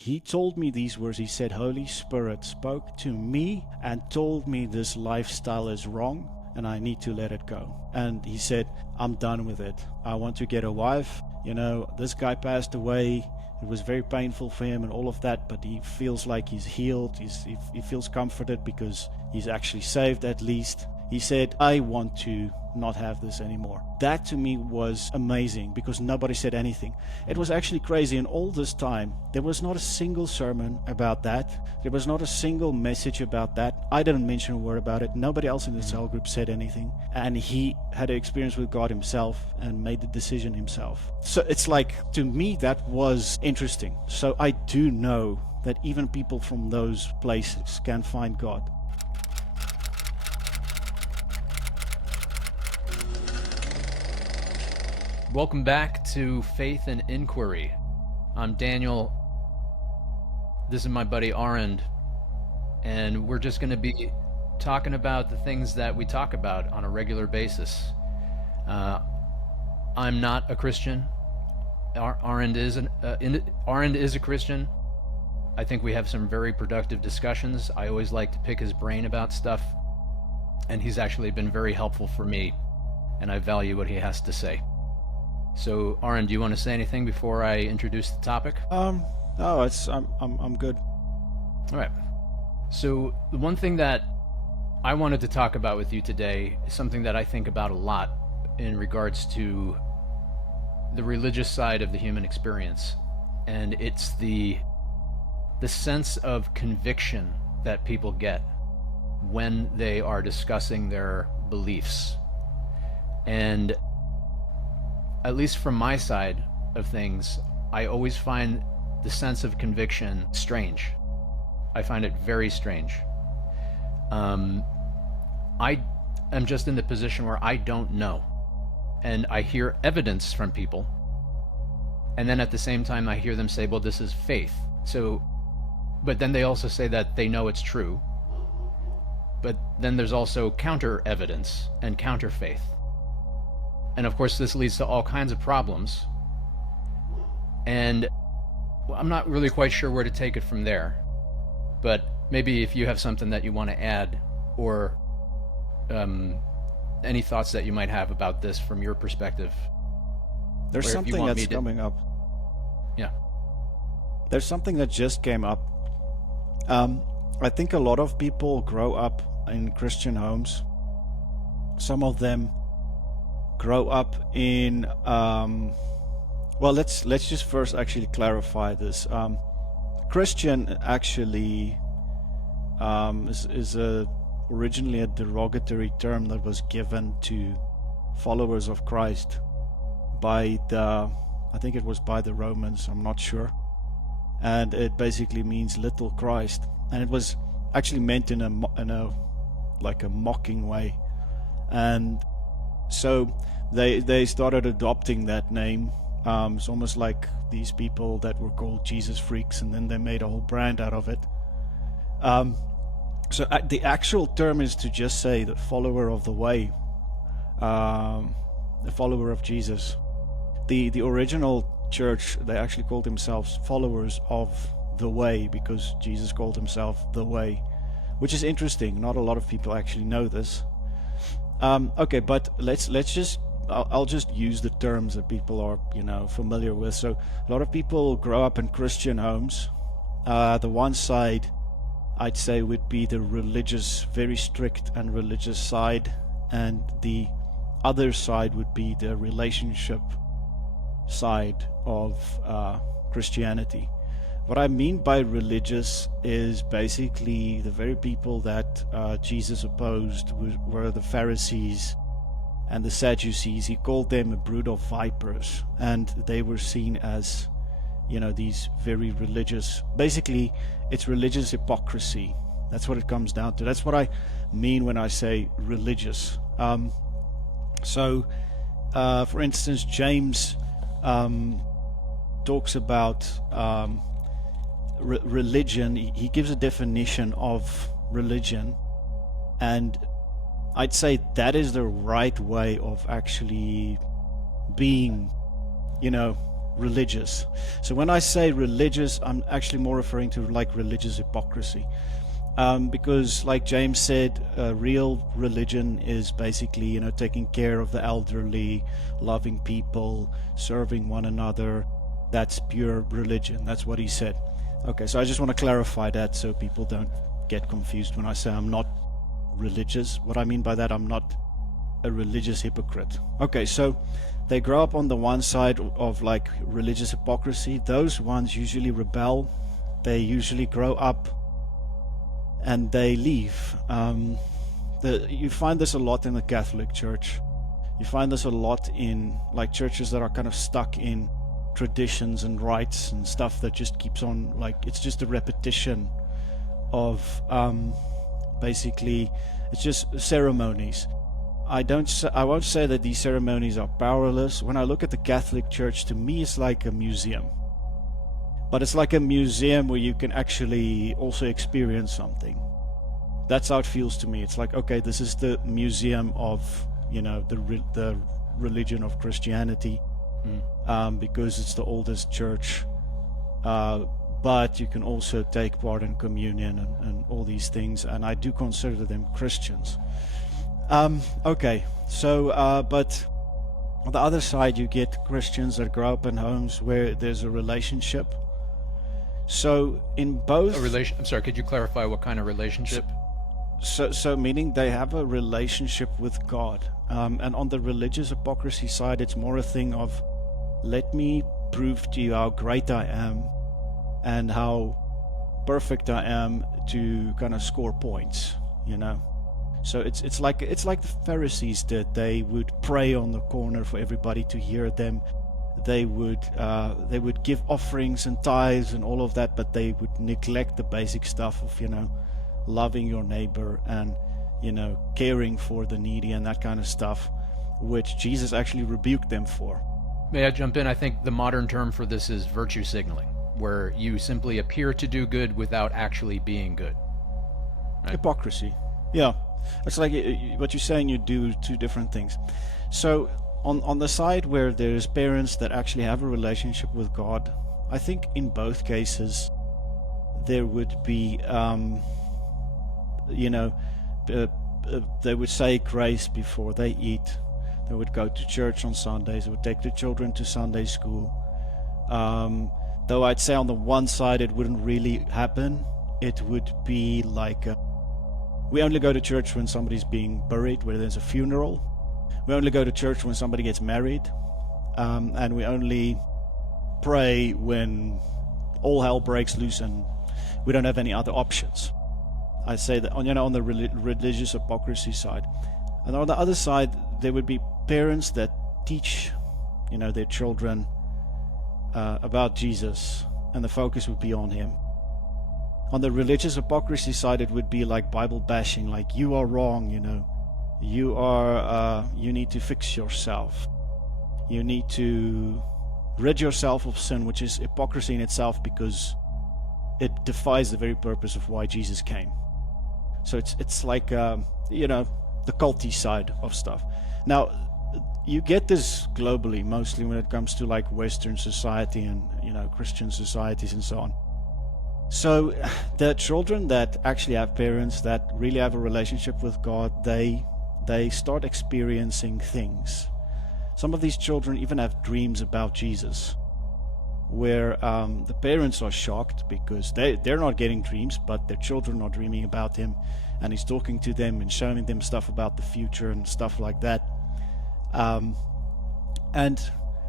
He told me these words. He said, Holy Spirit spoke to me and told me this lifestyle is wrong and I need to let it go. And he said, I'm done with it. I want to get a wife. This guy passed away. It was very painful for him and all of that, but he feels like he's healed. He feels comforted because he's actually saved at least. He said, I want to not have this anymore. That to me was amazing because nobody said anything. It was actually crazy. And all this time, there was not a single sermon about that. There was not a single message about that. I didn't mention a word about it. Nobody else in the cell group said anything. And he had an experience with God himself and made the decision himself. So it's like, to me, that was interesting. So I do know that even people from those places can find God. Welcome back to Faith and Inquiry. I'm Daniel. This is my buddy Arend, and we're just going to be talking about the things that we talk about on a regular basis. I'm not a Christian. Arend is a Christian. I think we have some very productive discussions. I always like to pick his brain about stuff, and he's actually been very helpful for me, and I value what he has to say. So, Arend, do you want to say anything before I introduce the topic? No, I'm good. All right. So, the one thing that I wanted to talk about with you today is something that I think about a lot in regards to the religious side of the human experience, and it's the sense of conviction that people get when they are discussing their beliefs. And at least from my side of things, I always find the sense of conviction strange. I find it very strange. I am just in the position where I don't know. And I hear evidence from people. And then at the same time, I hear them say, well, this is faith. So, but then they also say that they know it's true. But then there's also counter evidence and counter faith. And of course, this leads to all kinds of problems. And I'm not really quite sure where to take it from there. But maybe if you have something that you want to add, or any thoughts that you might have about this from your perspective. There's something that's coming up. Yeah. There's something that just came up. I think a lot of people grow up in Christian homes. Some of them grow up in well, let's just first actually clarify this. Christian actually is originally a derogatory term that was given to followers of Christ by I think it was by the Romans, I'm not sure, and it basically means little Christ, and it was actually meant in a like a mocking way. And so they started adopting that name. It's almost like these people that were called Jesus freaks, and then they made a whole brand out of it. So the actual term is to just say the follower of the way, the follower of Jesus. The original church, they actually called themselves followers of the way, because Jesus called himself the way, which is interesting. Not a lot of people actually know this. Okay, but let's just I'll just use the terms that people are familiar with. So a lot of people grow up in Christian homes. The one side, I'd say, would be the religious, very strict and religious side, and the other side would be the relationship side of Christianity. What I mean by religious is basically the very people that Jesus opposed were the Pharisees and the Sadducees. He called them a brood of vipers, and they were seen as, these very religious. Basically, it's religious hypocrisy. That's what it comes down to. That's what I mean when I say religious. So, for instance, James talks about religion. He gives a definition of religion, and I'd say that is the right way of actually being, religious. So when I say religious, I'm actually more referring to like religious hypocrisy. Because like James said, real religion is basically, taking care of the elderly, loving people, serving one another. That's pure religion. That's what he said. Okay, so I just want to clarify that so people don't get confused when I say I'm not religious. What I mean by that, I'm not a religious hypocrite. Okay, so they grow up on the one side of like religious hypocrisy. Those ones usually rebel. They usually grow up and they leave. You find this a lot in the Catholic Church. You find this a lot in like churches that are kind of stuck in traditions and rites and stuff that just keeps on, like, it's just a repetition of basically it's just ceremonies. I won't say that these ceremonies are powerless. When I look at the Catholic Church, to me it's like a museum. But it's like a museum where you can actually also experience something. That's how it feels to me. It's like, okay, this is the museum of, the religion of Christianity, because it's the oldest church. But you can also take part in communion and all these things, and I do consider them Christians. Okay, so, but on the other side, you get Christians that grow up in homes where there's a relationship. So in both... I'm sorry, could you clarify what kind of relationship? So meaning they have a relationship with God. And on the religious hypocrisy side, it's more a thing of, let me prove to you how great I am and how perfect I am to kind of score points, So it's like the Pharisees did. They would pray on the corner for everybody to hear them. They would give offerings and tithes and all of that, but they would neglect the basic stuff of loving your neighbor and caring for the needy and that kind of stuff, which Jesus actually rebuked them for. May I jump in? I think the modern term for this is virtue signaling, where you simply appear to do good without actually being good. Right? Hypocrisy. Yeah. It's like what you're saying, you do two different things. So on the side where there's parents that actually have a relationship with God, I think in both cases there would be, they would say grace before they eat. They would go to church on Sundays. They would take the children to Sunday school. Though I'd say on the one side it wouldn't really happen. It would be like we only go to church when somebody's being buried, where there's a funeral. We only go to church when somebody gets married. And we only pray when all hell breaks loose and we don't have any other options. I say that on the religious hypocrisy side. And on the other side, there would be parents that teach, their children about Jesus, and the focus would be on him. On the religious hypocrisy side, it would be like Bible bashing, like you are wrong, you need to fix yourself. You need to rid yourself of sin, which is hypocrisy in itself because it defies the very purpose of why Jesus came. So it's like, the culty side of stuff. Now, you get this globally, mostly when it comes to like Western society and, Christian societies and so on. So the children that actually have parents that really have a relationship with God, they start experiencing things. Some of these children even have dreams about Jesus, where the parents are shocked because they're not getting dreams, but their children are dreaming about him, and he's talking to them and showing them stuff about the future and stuff like that.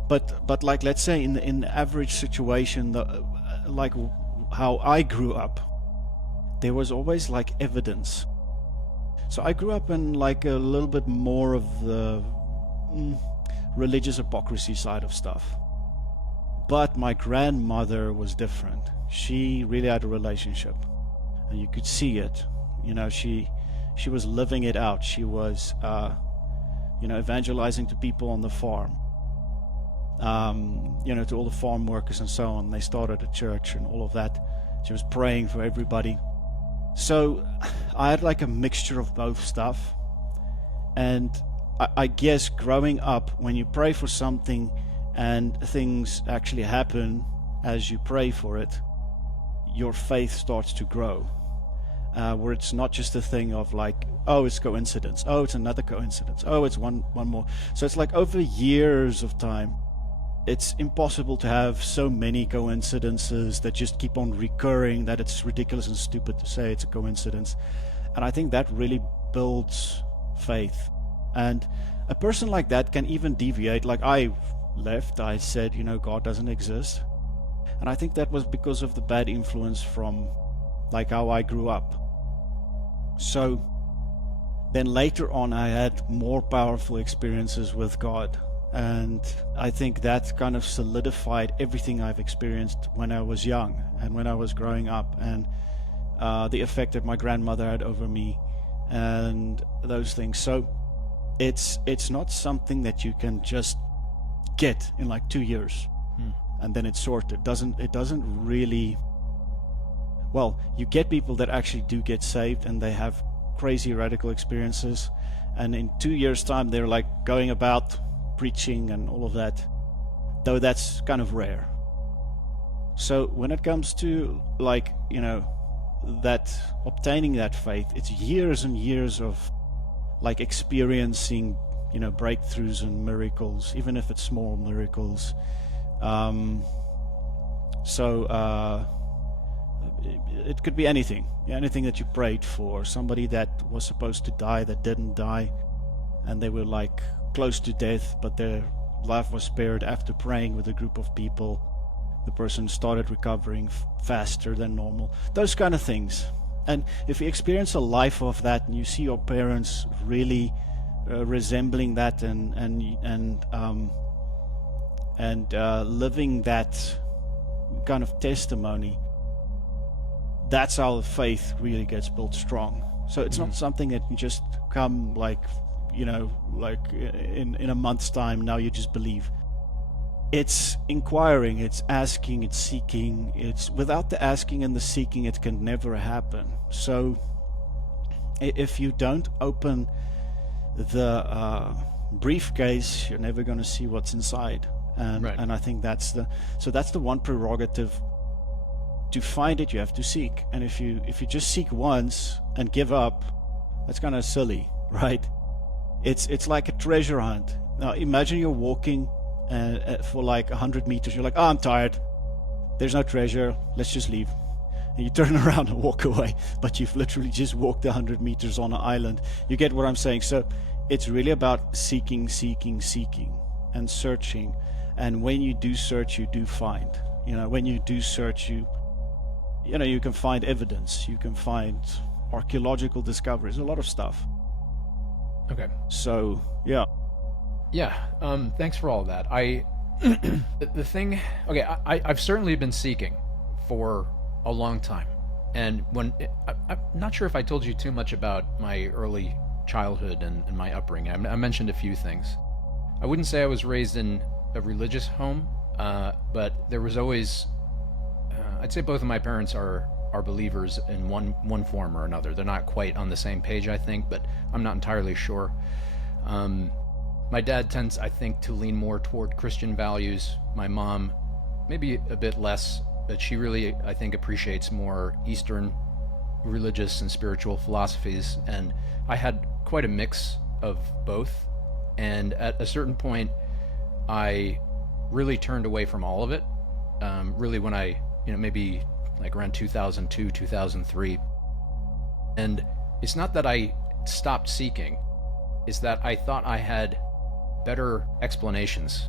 But like, let's say in the average situation, like how I grew up, there was always like evidence. So I grew up in like a little bit more of the religious hypocrisy side of stuff. But my grandmother was different. She really had a relationship, and you could see it. She was living it out. She was, evangelizing to people on the farm. To all the farm workers and so on. They started a church and all of that. She was praying for everybody. So I had like a mixture of both stuff. And I guess growing up, when you pray for something and things actually happen as you pray for it, your faith starts to grow. Where it's not just a thing of like, oh, it's coincidence, oh, it's another coincidence, oh, it's one more. So it's like over years of time, it's impossible to have so many coincidences that just keep on recurring that it's ridiculous and stupid to say it's a coincidence. And I think that really builds faith. And a person like that can even deviate. Like I said, God doesn't exist. And I think that was because of the bad influence from like how I grew up. So then later on, I had more powerful experiences with God. And I think that kind of solidified everything I've experienced when I was young and when I was growing up, and the effect that my grandmother had over me and those things. So it's not something that you can just get in like 2 years and then it's sorted. It doesn't really. Well, you get people that actually do get saved and they have crazy radical experiences, and in 2 years' time they're like going about preaching and all of that, though that's kind of rare. So when it comes to like, that obtaining that faith, it's years and years of like experiencing, breakthroughs and miracles, even if it's small miracles. It could be anything that you prayed for, somebody that was supposed to die that didn't die, and they were like close to death, but their life was spared after praying with a group of people. The person started recovering faster than normal, those kind of things. And if you experience a life of that and you see your parents really resembling that and living that kind of testimony, that's how the faith really gets built strong. So it's not something that can just come like in a month's time, now you just believe. It's inquiring, it's asking, it's seeking. It's without the asking and the seeking, it can never happen. So if you don't open the briefcase, you're never going to see what's inside. And I think that's the one prerogative. To find it, you have to seek. And if you just seek once and give up, that's kind of silly, right? It's like a treasure hunt. Now imagine you're walking for like 100 meters. You're like, oh, I'm tired. There's no treasure. Let's just leave. And you turn around and walk away. But you've literally just walked 100 meters on an island. You get what I'm saying? So it's really about seeking, and searching. And when you do search, you do find. When you do search, you can find evidence. You can find archaeological discoveries. A lot of stuff. Okay. So, yeah. Yeah, thanks for all of that. The thing, okay, I've certainly been seeking for a long time. And I'm not sure if I told you too much about my early childhood and my upbringing. I mentioned a few things. I wouldn't say I was raised in a religious home, but there was always, I'd say both of my parents are believers in one form or another. They're not quite on the same page, I think, but I'm not entirely sure. My dad tends, I think, to lean more toward Christian values. My mom, maybe a bit less, but she really, I think, appreciates more Eastern religious and spiritual philosophies. And I had quite a mix of both. And at a certain point, I really turned away from all of it. Really when I, maybe like around 2002, 2003. And it's not that I stopped seeking. It's that I thought I had better explanations,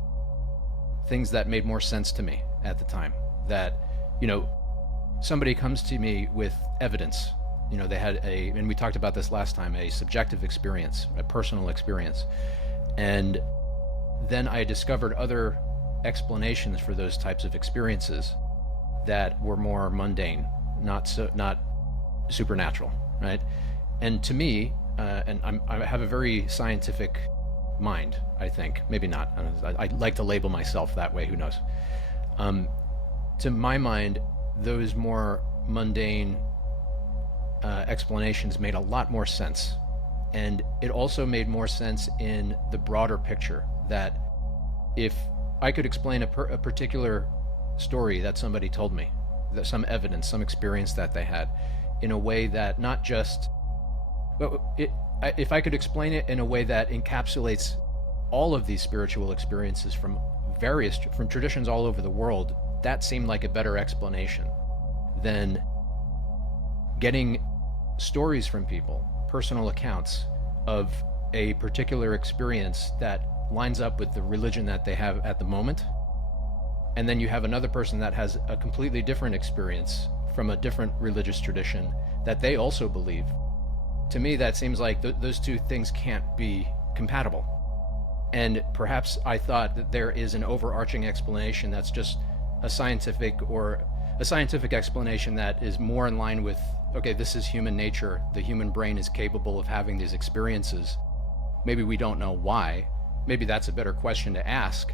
things that made more sense to me at the time. That, somebody comes to me with evidence. They had and we talked about this last time, a subjective experience, a personal experience. And then I discovered other explanations for those types of experiences that were more mundane, not supernatural, right? And to me, and I have a very scientific mind, I think. Maybe not. I like to label myself that way. Who knows? To my mind, those more mundane explanations made a lot more sense. And it also made more sense in the broader picture that if I could explain a particular story that somebody told me, that some evidence, some experience that they had, in a way that not just, if I could explain it in a way that encapsulates all of these spiritual experiences from traditions all over the world, that seemed like a better explanation than getting stories from people, personal accounts of a particular experience that lines up with the religion that they have at the moment. And then you have another person that has a completely different experience from a different religious tradition that they also believe. To me, that seems like those two things can't be compatible. And perhaps I thought that there is an overarching explanation that's just a scientific explanation that is more in line with, okay, this is human nature. The human brain is capable of having these experiences. Maybe we don't know why. Maybe that's a better question to ask.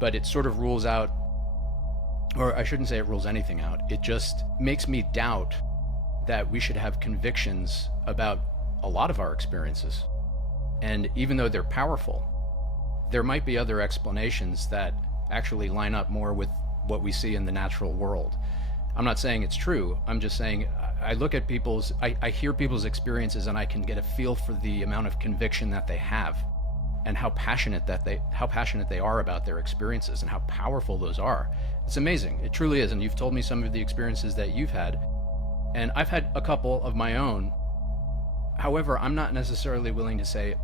But it sort of rules out, or I shouldn't say it rules anything out. It just makes me doubt that we should have convictions about a lot of our experiences. And even though they're powerful, there might be other explanations that actually line up more with what we see in the natural world. I'm not saying it's true. I'm just saying I look at I hear people's experiences, and I can get a feel for the amount of conviction that they have, and how passionate they are about their experiences, and how powerful those are. It's amazing. It truly is. And you've told me some of the experiences that you've had, and I've had a couple of my own. However, I'm not necessarily willing to say,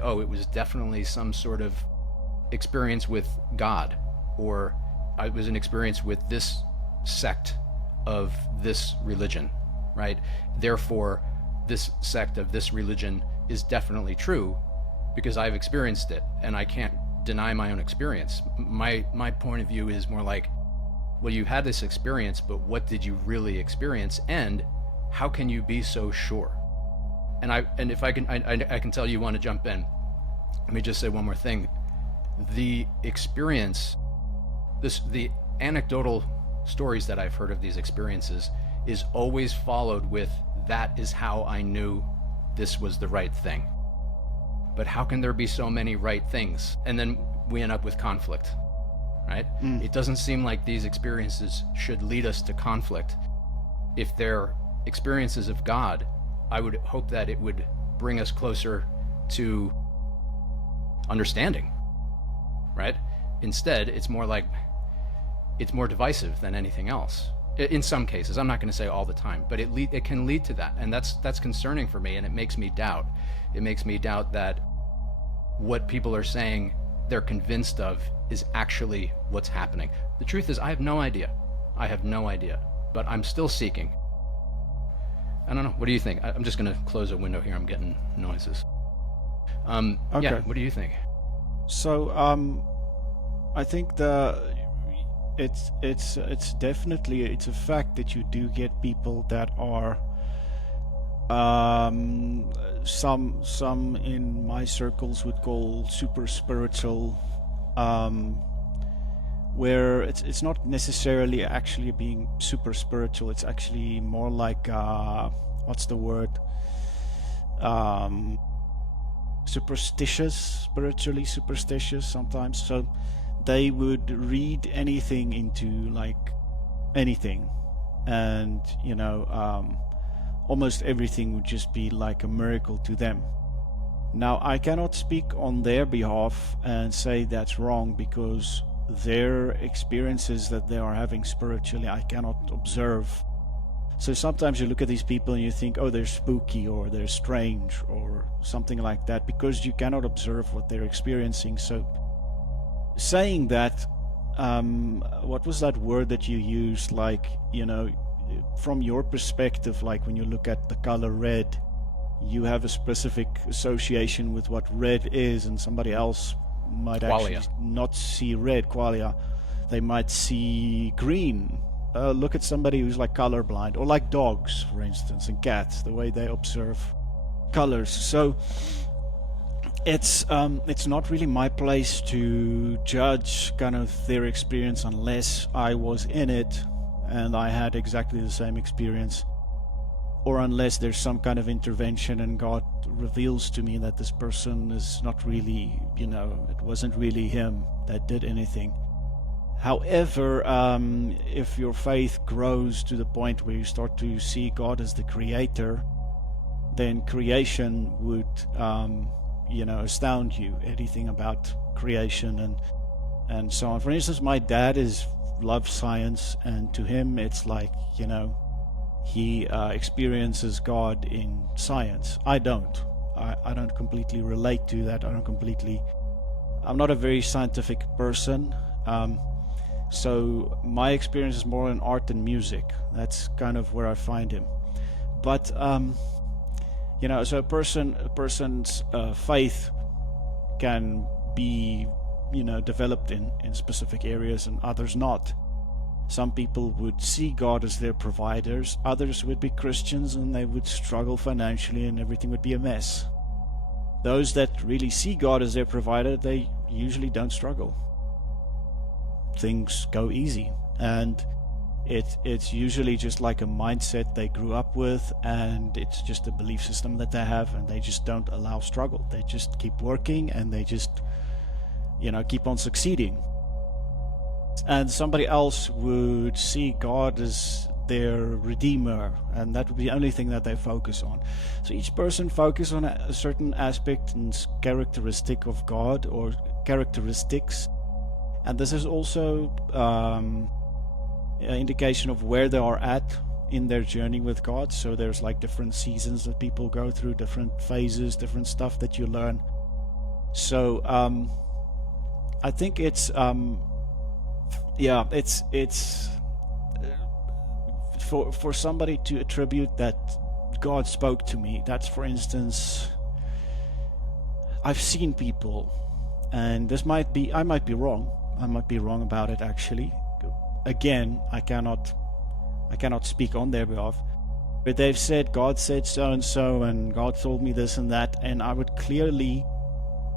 oh, it was definitely some sort of experience with God, or it was an experience with this sect of this religion, right? Therefore, this sect of this religion is definitely true because I've experienced it, and I can't deny my own experience. My point of view is more like, well, you had this experience, but what did you really experience, and how can you be so sure? And if I can tell you want to jump in. Let me just say one more thing. The experience, the anecdotal stories that I've heard of these experiences is always followed with, that is how I knew this was the right thing. But how can there be so many right things? And then we end up with conflict, right? It doesn't seem like these experiences should lead us to conflict. If they're experiences of God, I would hope that it would bring us closer to understanding, right? Instead, it's more divisive than anything else. In some cases, I'm not going to say all the time, but it can lead to that, and that's concerning for me, and it makes me doubt. It makes me doubt that what people are saying they're convinced of is actually what's happening. The truth is, I have no idea, but I'm still seeking. I don't know. What do you think? I'm just going to close a window here. I'm getting noises. Okay. Yeah. What do you think? So, I think it's definitely a fact that you do get people that are some in my circles would call super spiritual, where it's not necessarily actually being super spiritual. It's actually more like what's the word? Spiritually superstitious sometimes. So they would read anything into like anything, and almost everything would just be like a miracle to them. Now, I cannot speak on their behalf and say that's wrong, because their experiences that they are having spiritually I cannot observe. So sometimes you look at these people and you think, oh, they're spooky or they're strange or something like that, because you cannot observe what they're experiencing. So saying that, what was that word that you used? Like, from your perspective, like when you look at the color red, you have a specific association with what red is, and somebody else might Qualia. Actually not see red, qualia. They might see green. Look at somebody who's like colorblind, or like dogs, for instance, and cats, the way they observe colors. So it's not really my place to judge kind of their experience unless I was in it and I had exactly the same experience. or unless there's some kind of intervention and God reveals to me that this person is not really, it wasn't really him that did anything. However, if your faith grows to the point where you start to see God as the creator, then creation would, astound you. Anything about creation and so on. For instance, my dad loves science, and to him it's like, he experiences God in science. I don't. I don't completely relate to that. I'm not a very scientific person. So my experience is more in art and music. That's kind of where I find him. But so a person's faith can be developed in specific areas and others not. Some people would see God as their providers, others would be Christians and they would struggle financially and everything would be a mess. Those that really see God as their provider, they usually don't struggle. Things go easy, and it's usually just like a mindset they grew up with, and it's just a belief system that they have, and they just don't allow struggle. They just keep working and they just keep on succeeding. And somebody else would see God as their redeemer, and that would be the only thing that they focus on. So each person focuses on a certain aspect and characteristic of God, or characteristics. And this is also an indication of where they are at in their journey with God. So there's like different seasons that people go through, different phases, different stuff that you learn. So I think it's for somebody to attribute that God spoke to me. That's, for instance, I've seen people, and I might be wrong. I might be wrong about it, actually. Again, I cannot speak on their behalf. But they've said, God said so and so, and God told me this and that, and I would clearly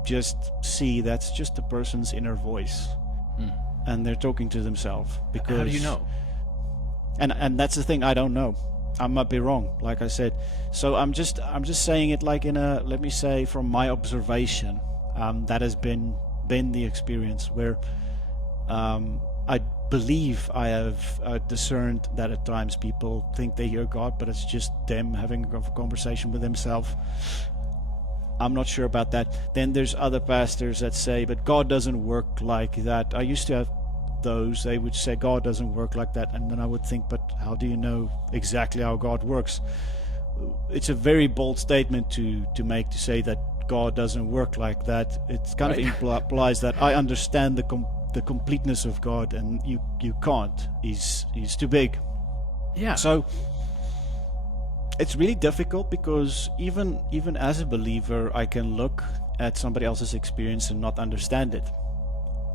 just see that's just a person's inner voice. And they're talking to themselves. Because how do you know? And that's the thing, I don't know. I might be wrong, like I said. So I'm just saying it like let me say, from my observation, that has been the experience where I believe I have discerned that at times people think they hear God, but it's just them having a conversation with themselves. I'm not sure about that. Then there's other pastors that say, but God doesn't work like that. I used to have those. They would say God doesn't work like that, and then I would think, but how do you know exactly how God works? It's a very bold statement to make, to say that God doesn't work like that. It kind of implies that I understand the completeness of God, and you can't. He's too big. Yeah. So it's really difficult, because even as a believer, I can look at somebody else's experience and not understand it.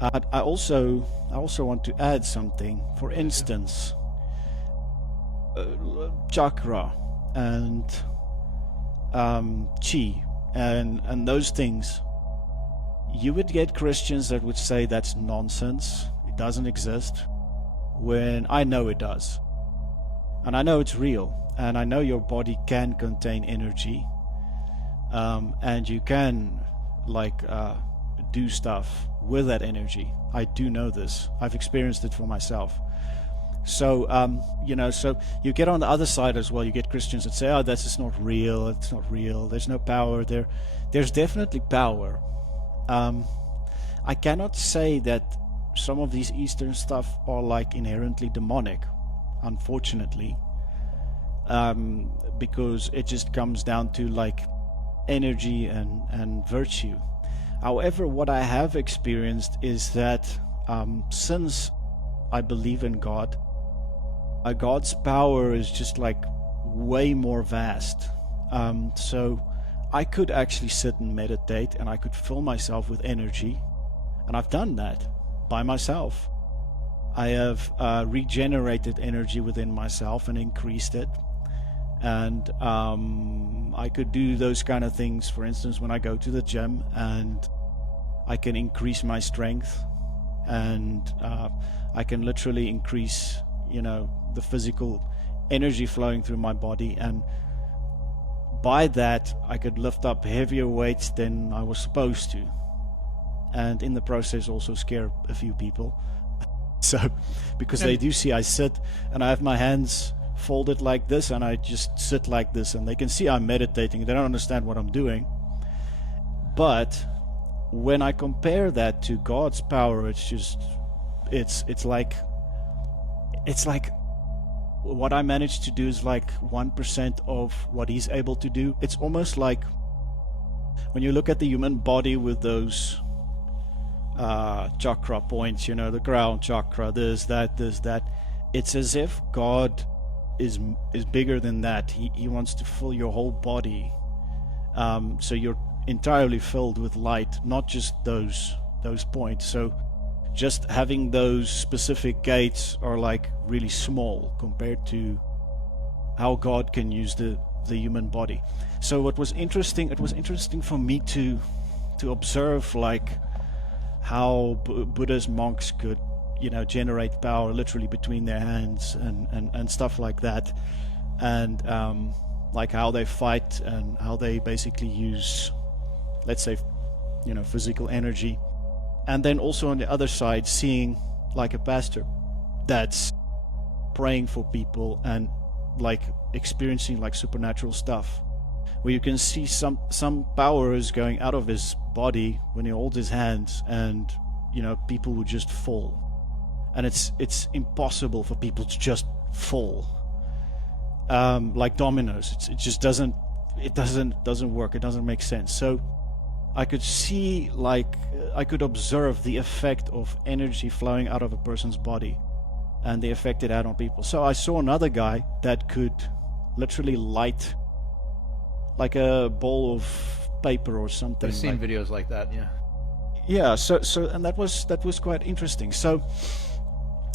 I also want to add something. For instance, chakra and chi and those things. You would get Christians that would say that's nonsense. It doesn't exist. When I know it does, and I know it's real. And I know your body can contain energy, and you can do stuff with that energy. I do know this. I've experienced it for myself. So so you get on the other side as well. You get Christians that say, "Oh, this is not real. It's not real. There's no power there." There's definitely power. I cannot say that some of these Eastern stuff are like inherently demonic, unfortunately. Because it just comes down to like energy and virtue. However, what I have experienced is that since I believe in God, God's power is just like way more vast. So I could actually sit and meditate, and I could fill myself with energy, and I've done that by myself. I have regenerated energy within myself and increased it. And I could do those kind of things, for instance, when I go to the gym, and I can increase my strength, and I can literally increase, the physical energy flowing through my body, and by that I could lift up heavier weights than I was supposed to, and in the process also scare a few people. So because they do see I sit and I have my hands folded like this, and I just sit like this, and they can see I'm meditating. They don't understand what I'm doing. But when I compare that to God's power, it's like what I managed to do is like 1% of what he's able to do. It's almost like when you look at the human body with those chakra points, the crown chakra, this, that. It's as if God is bigger than that. He wants to fill your whole body, so you're entirely filled with light, not just those points. So just having those specific gates are like really small compared to how God can use the human body. So what was interesting, it was interesting for me to observe like how Buddhist monks could generate power literally between their hands and stuff like that, and like how they fight and how they basically use, let's say, physical energy. And then also on the other side, seeing like a pastor that's praying for people and like experiencing like supernatural stuff, where you can see some power is going out of his body when he holds his hands, and people would just fall, and it's impossible for people to just fall like dominoes. It just doesn't work. It doesn't make sense. So I could see, I could observe the effect of energy flowing out of a person's body and the effect it had on people. So I saw another guy that could literally light like a bowl of paper or something. I've seen videos like that, yeah. Yeah, so and that was quite interesting. So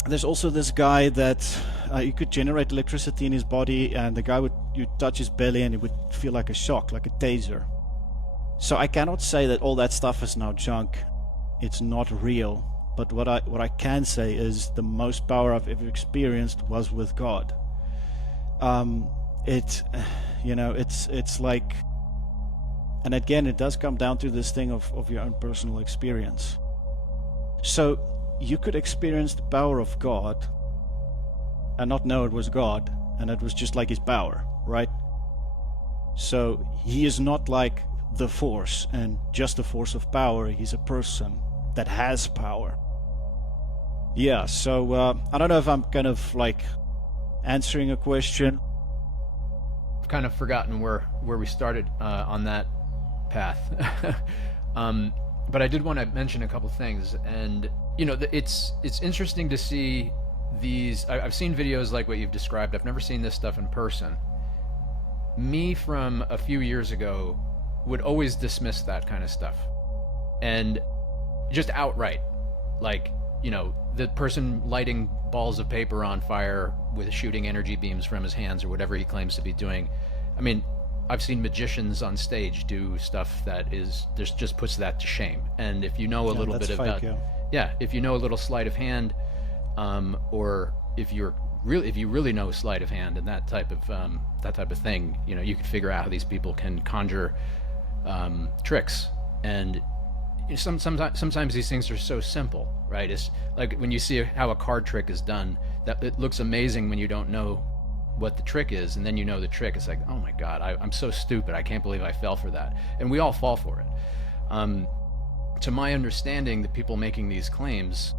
there's also this guy that you could generate electricity in his body, and the guy you touch his belly and it would feel like a shock, like a taser. So I cannot say that all that stuff is now junk. It's not real. But what I can say is the most power I've ever experienced was with God. It's like, and again, it does come down to this thing of your own personal experience. So you could experience the power of God and not know it was God, and it was just like his power, right? So he is not like the force and just the force of power. He's a person that has power. Yeah, so I don't know if I'm kind of like answering a question. I've kind of forgotten where we started on that path. But I did want to mention a couple things, and it's interesting to see these. I've seen videos like what you've described. I've never seen this stuff in person. Me from a few years ago would always dismiss that kind of stuff, and just outright, like, the person lighting balls of paper on fire with shooting energy beams from his hands or whatever he claims to be doing. I mean, I've seen magicians on stage do stuff that just puts that to shame. And if you know a little bit about, if you know a little sleight of hand, or if you really know sleight of hand and that type of thing, you can figure out how these people can conjure tricks. And sometimes these things are so simple, right? It's like when you see how a card trick is done, that it looks amazing when you don't know what the trick is, and then you know the trick. It's like, oh my God, I'm so stupid. I can't believe I fell for that. And we all fall for it. To my understanding, the people making these claims,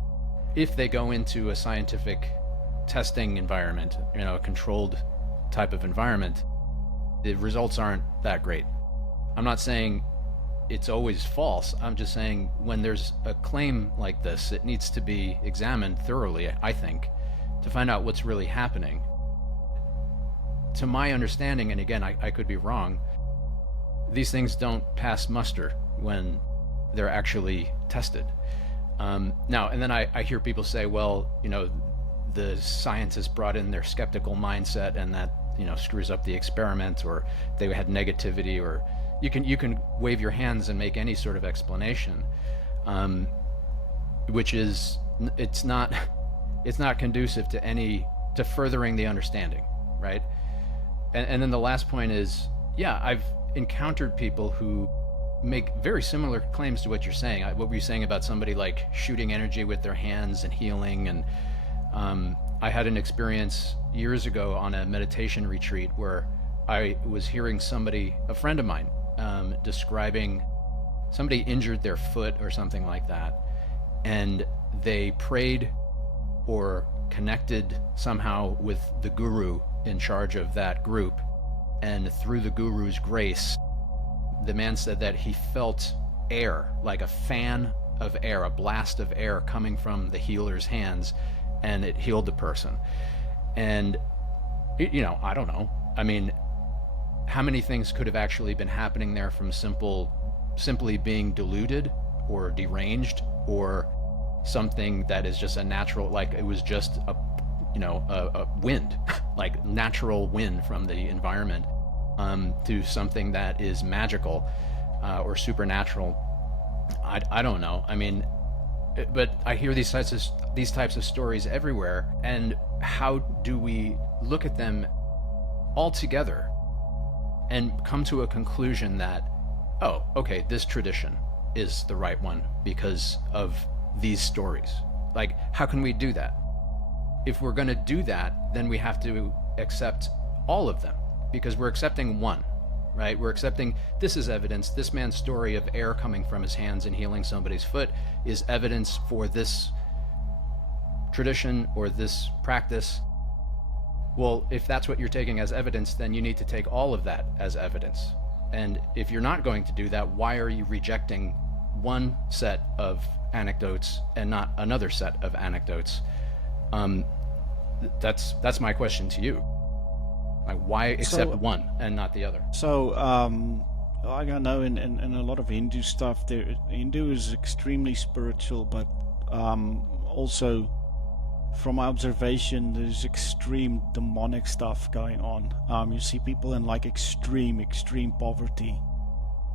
if they go into a scientific testing environment, a controlled type of environment, the results aren't that great. I'm not saying it's always false. I'm just saying when there's a claim like this, it needs to be examined thoroughly, I think, to find out what's really happening. To my understanding, and again, I could be wrong, these things don't pass muster when they're actually tested. Now, and then I hear people say, well, the scientists brought in their skeptical mindset, and that, screws up the experiment, or they had negativity, or you can wave your hands and make any sort of explanation, which is, it's not conducive to furthering the understanding, right? And then the last point is, yeah, I've encountered people who make very similar claims to what you're saying. What were you saying about somebody like shooting energy with their hands and healing? And I had an experience years ago on a meditation retreat where I was hearing somebody, a friend of mine, describing somebody injured their foot or something like that, and they prayed or connected somehow with the guru in charge of that group, and through the guru's grace, the man said that he felt air, like a fan of air, a blast of air coming from the healer's hands, and it healed the person. And I don't know, I mean, how many things could have actually been happening there from simply being deluded or deranged, or something that is just a natural, like it was just a wind, like natural wind from the environment, to something that is magical or supernatural. I don't know. I mean, but I hear these types of stories everywhere, and how do we look at them all together and come to a conclusion that, oh, okay, this tradition is the right one because of these stories? Like, how can we do that? If we're going to do that, then we have to accept all of them, because we're accepting one, right? We're accepting this is evidence. This man's story of air coming from his hands and healing somebody's foot is evidence for this tradition or this practice. Well, if that's what you're taking as evidence, then you need to take all of that as evidence. And if you're not going to do that, why are you rejecting one set of anecdotes and not another set of anecdotes? That's my question to you. Like, why accept one and not the other? So, I know in a lot of Hindu stuff, Hindu is extremely spiritual, but also, from my observation, there's extreme demonic stuff going on. You see people in like extreme poverty,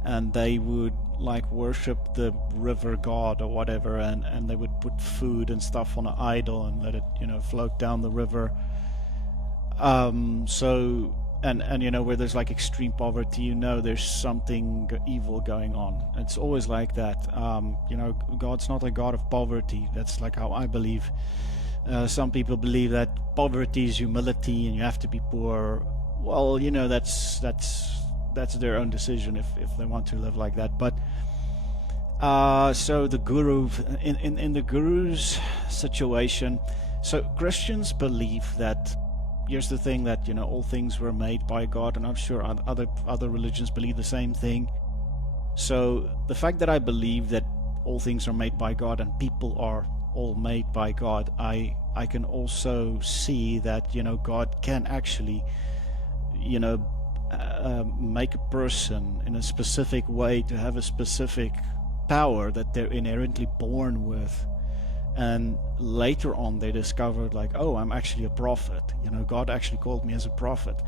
and they would like worship the river god or whatever, and they would put food and stuff on an idol and let it float down the river. So where there's like extreme poverty, there's something evil going on. It's always like that. God's not a god of poverty. That's like how I believe. Some people believe that poverty is humility and you have to be poor. Well, that's their own decision if they want to live like that. But so the guru, in the guru's situation, so Christians believe that, here's the thing, that all things were made by God, and I'm sure other religions believe the same thing. So the fact that I believe that all things are made by God and people are all made by God, I can also see that God can actually make a person in a specific way to have a specific power that they're inherently born with, and later on they discovered, like, oh, I'm actually a prophet. God actually called me as a prophet.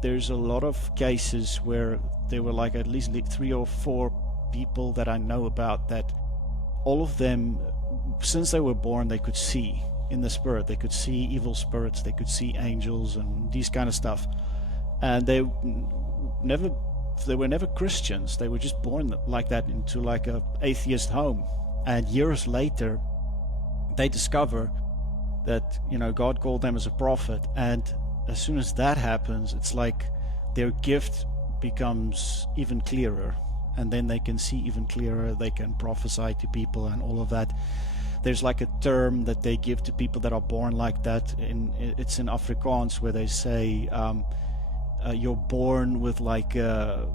There's a lot of cases where there were like at least 3 or 4 people that I know about that all of them, since they were born, they could see in the spirit. They could see evil spirits, they could see angels and these kind of stuff. And they were never Christians. They were just born like that into like a atheist home. And years later, they discover that, God called them as a prophet. And as soon as that happens, it's like their gift becomes even clearer. And then they can see even clearer. They can prophesy to people and all of that. There's like a term that they give to people that are born like that. It's in Afrikaans, where they say, you're born with like a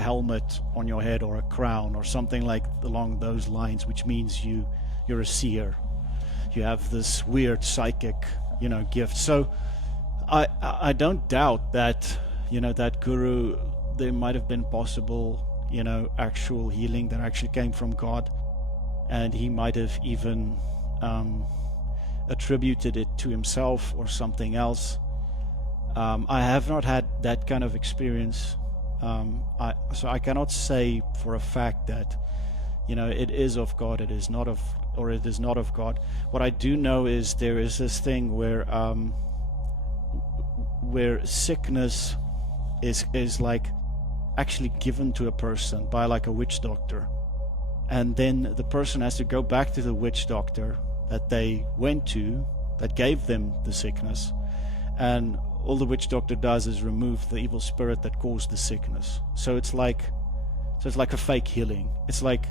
helmet on your head or a crown or something like along those lines, which means you're a seer. You have this weird psychic, gift. So I don't doubt that, that guru, there might have been possible, actual healing that actually came from God, and he might have even attributed it to himself or something else. I have not had that kind of experience, so I cannot say for a fact that it is of God, it is not of God. What I do know is there is this thing where where sickness is like actually given to a person by like a witch doctor, and then the person has to go back to the witch doctor that they went to, that gave them the sickness, and all the witch doctor does is remove the evil spirit that caused the sickness. So it's like a fake healing. It's like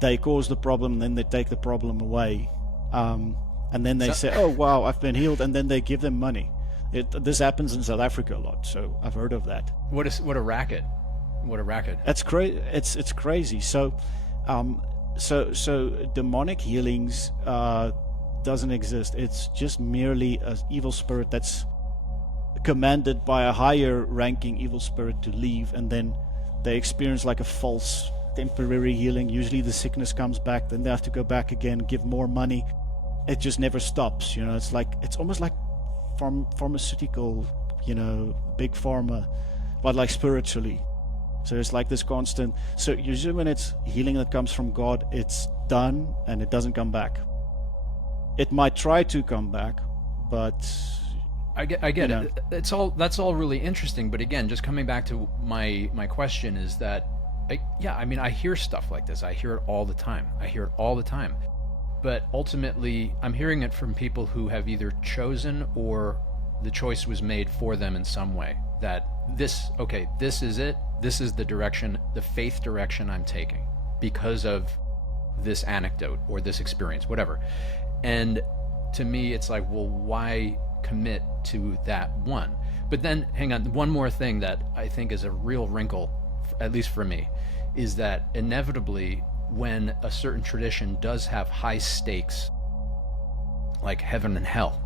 they cause the problem, then they take the problem away, and then they say, "Oh wow, I've been healed," and then they give them money. This happens in South Africa a lot, so I've heard of that. What a racket! What a racket! That's crazy. It's crazy. So demonic healings doesn't exist. It's just merely an evil spirit that's commanded by a higher ranking evil spirit to leave, and then they experience like a false temporary healing. Usually the sickness comes back, then they have to go back again, give more money. It just never stops. It's almost like pharmaceutical, big pharma, but like spiritually. So it's like this constant. So usually when it's healing that comes from God, it's done and it doesn't come back. It might try to come back, but I get it. That's all really interesting. But again, just coming back to my question is that, I hear stuff like this. I hear it all the time. But ultimately, I'm hearing it from people who have either chosen or the choice was made for them in some way. That this is it. This is the direction, the faith direction I'm taking because of this anecdote or this experience, whatever. And to me, it's like, well, why commit to that one? But then, hang on, one more thing that I think is a real wrinkle, at least for me, is that inevitably, when a certain tradition does have high stakes, like heaven and hell,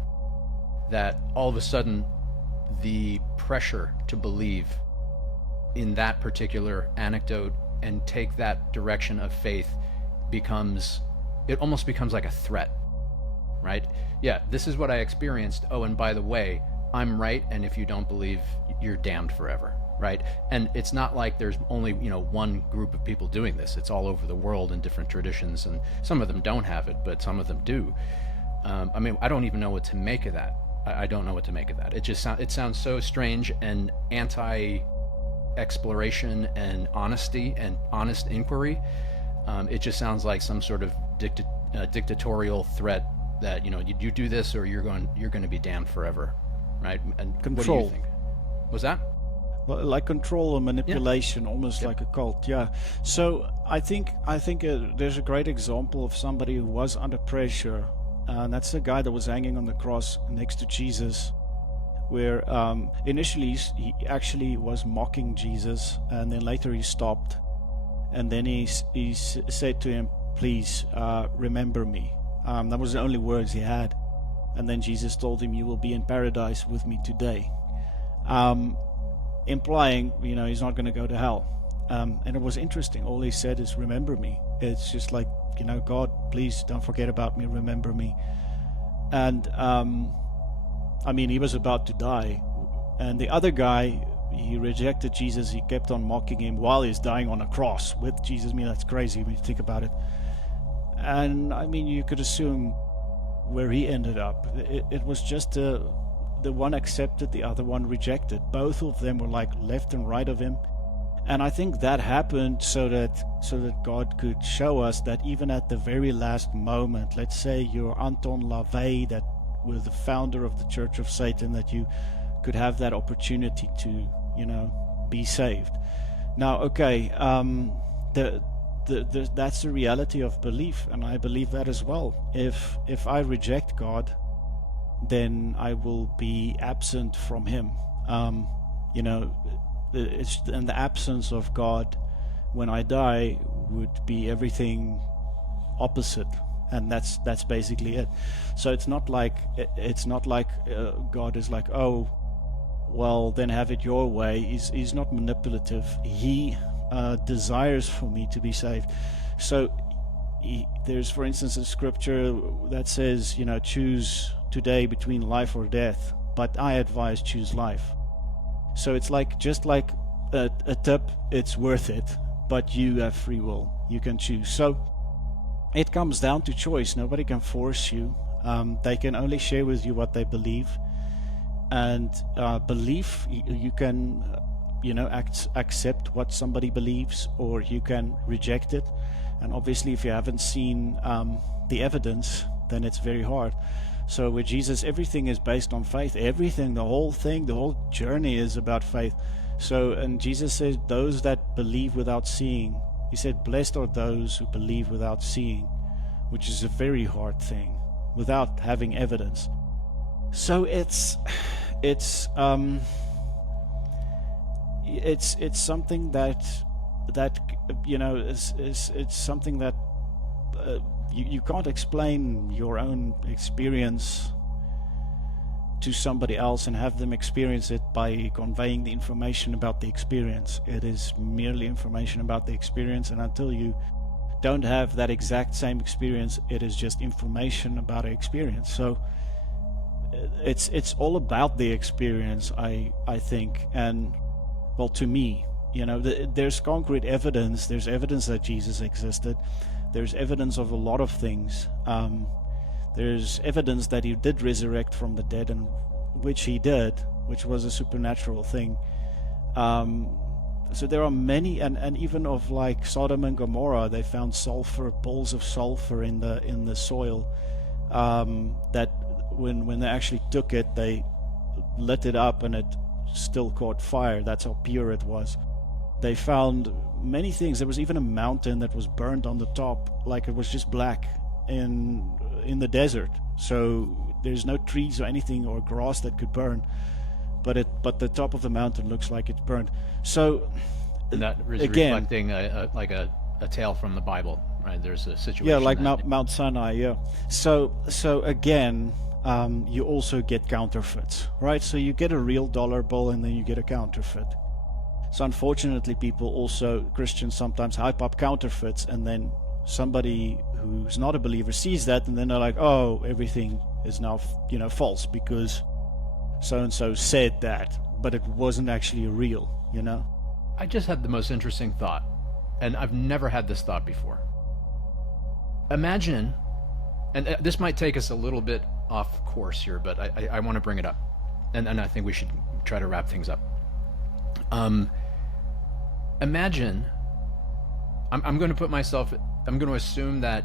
that all of a sudden the pressure to believe in that particular anecdote and take that direction of faith almost becomes like a threat, right? Yeah, this is what I experienced. Oh, and by the way, I'm right, and if you don't believe, you're damned forever. Right? And it's not like there's only, one group of people doing this. It's all over the world in different traditions, and some of them don't have it, but some of them do. I don't even know what to make of that. I don't know what to make of that. It sounds so strange and anti-exploration and honesty and honest inquiry. It just sounds like some sort of dictatorial threat that, you do this or you're going to be damned forever, right? And control. What do you think? Was that? Well, like control and manipulation, almost like a cult. Yeah. So I think there's a great example of somebody who was under pressure, and that's the guy that was hanging on the cross next to Jesus, where initially he actually was mocking Jesus, and then later he stopped, and then he said to him, "Please remember me." That was the only words he had, and then Jesus told him, "You will be in paradise with me today." Implying, he's not going to go to hell. And it was interesting. All he said is, "Remember me." It's just like, God, please don't forget about me. Remember me. And, he was about to die. And the other guy, he rejected Jesus. He kept on mocking him while he's dying on a cross with Jesus. That's crazy when you think about it. And, you could assume where he ended up. It was just the one accepted, the other one rejected. Both of them were like left and right of him. And I think that happened so that God could show us that even at the very last moment, let's say you're Anton LaVey, that was the founder of the Church of Satan, that you could have that opportunity to, be saved. Now, okay, that's the reality of belief, and I believe that as well. If I reject God, then I will be absent from Him. It's in the absence of God, when I die, would be everything opposite, and that's basically it. So it's not like God is like, oh, well, then have it your way. He's not manipulative. He desires for me to be saved. So there's, for instance, a scripture that says, choose today between life or death, but I advise choose life. So it's just like a tip, it's worth it, but you have free will. You can choose. So it comes down to choice. Nobody can force you. They can only share with you what they believe. And belief, you can accept what somebody believes, or you can reject it. And obviously if you haven't seen the evidence, then it's very hard. So with Jesus, everything is based on faith. Everything, the whole thing, the whole journey is about faith. So, and Jesus says, those that believe without seeing, he said, blessed are those who believe without seeing, which is a very hard thing, without having evidence. So it's something that it's something that you can't explain your own experience to somebody else and have them experience it by conveying the information about the experience. It is merely information about the experience, and until you don't have that exact same experience, it is just information about an experience. So it's all about the experience, I think. And well, to me, there's concrete evidence. There's evidence that Jesus existed. There's evidence of a lot of things. There's evidence that he did resurrect from the dead, and which he did, which was a supernatural thing. So there are many, and even of like Sodom and Gomorrah, they found sulfur, balls of sulfur in the soil. That when they actually took it, they lit it up and it still caught fire. That's how pure it was. They found many things. There was even a mountain that was burned on the top, like it was just black in the desert. So there's no trees or anything or grass that could burn, but the top of the mountain looks like it's burned. So and that is again, reflecting like a tale from the Bible, right? There's a situation. Yeah, like Mount Sinai. Yeah. So again, you also get counterfeits, right? So you get a real dollar bill and then you get a counterfeit. So unfortunately, Christians sometimes hype up counterfeits, and then somebody who's not a believer sees that, and then they're like, oh, everything is now false because so-and-so said that, but it wasn't actually real, I just had the most interesting thought, and I've never had this thought before. Imagine, and this might take us a little bit off course here, but I want to bring it up, and I think we should try to wrap things up. Imagine, I'm going to assume that,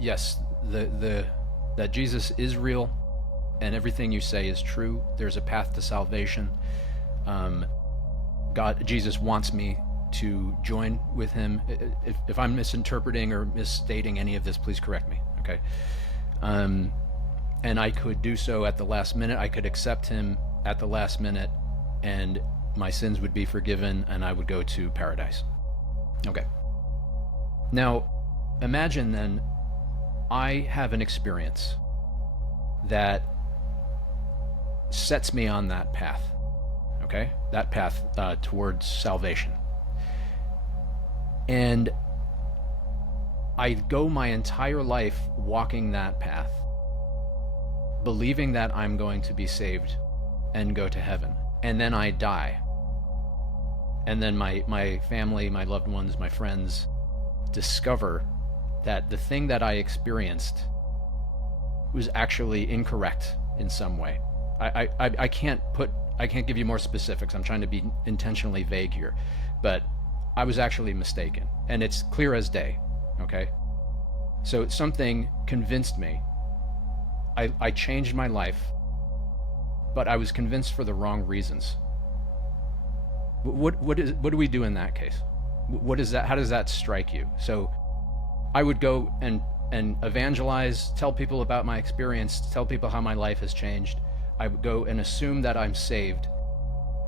yes, that Jesus is real, and everything you say is true. There's a path to salvation. Jesus wants me to join with him. If I'm misinterpreting or misstating any of this, please correct me, okay? And I could do so at the last minute. I could accept him at the last minute, and my sins would be forgiven, and I would go to paradise. Okay. Now, imagine then I have an experience that sets me on that path, okay? That path towards salvation. And I go my entire life walking that path, believing that I'm going to be saved and go to heaven. And then I die. And then my family, my loved ones, my friends discover that the thing that I experienced was actually incorrect in some way. I can't give you more specifics. I'm trying to be intentionally vague here, but I was actually mistaken, and it's clear as day. Okay, so something convinced me. I changed my life, but I was convinced for the wrong reasons. What do we do in that case? What is that? How does that strike you? So I would go and evangelize, tell people about my experience, tell people how my life has changed. I would go and assume that I'm saved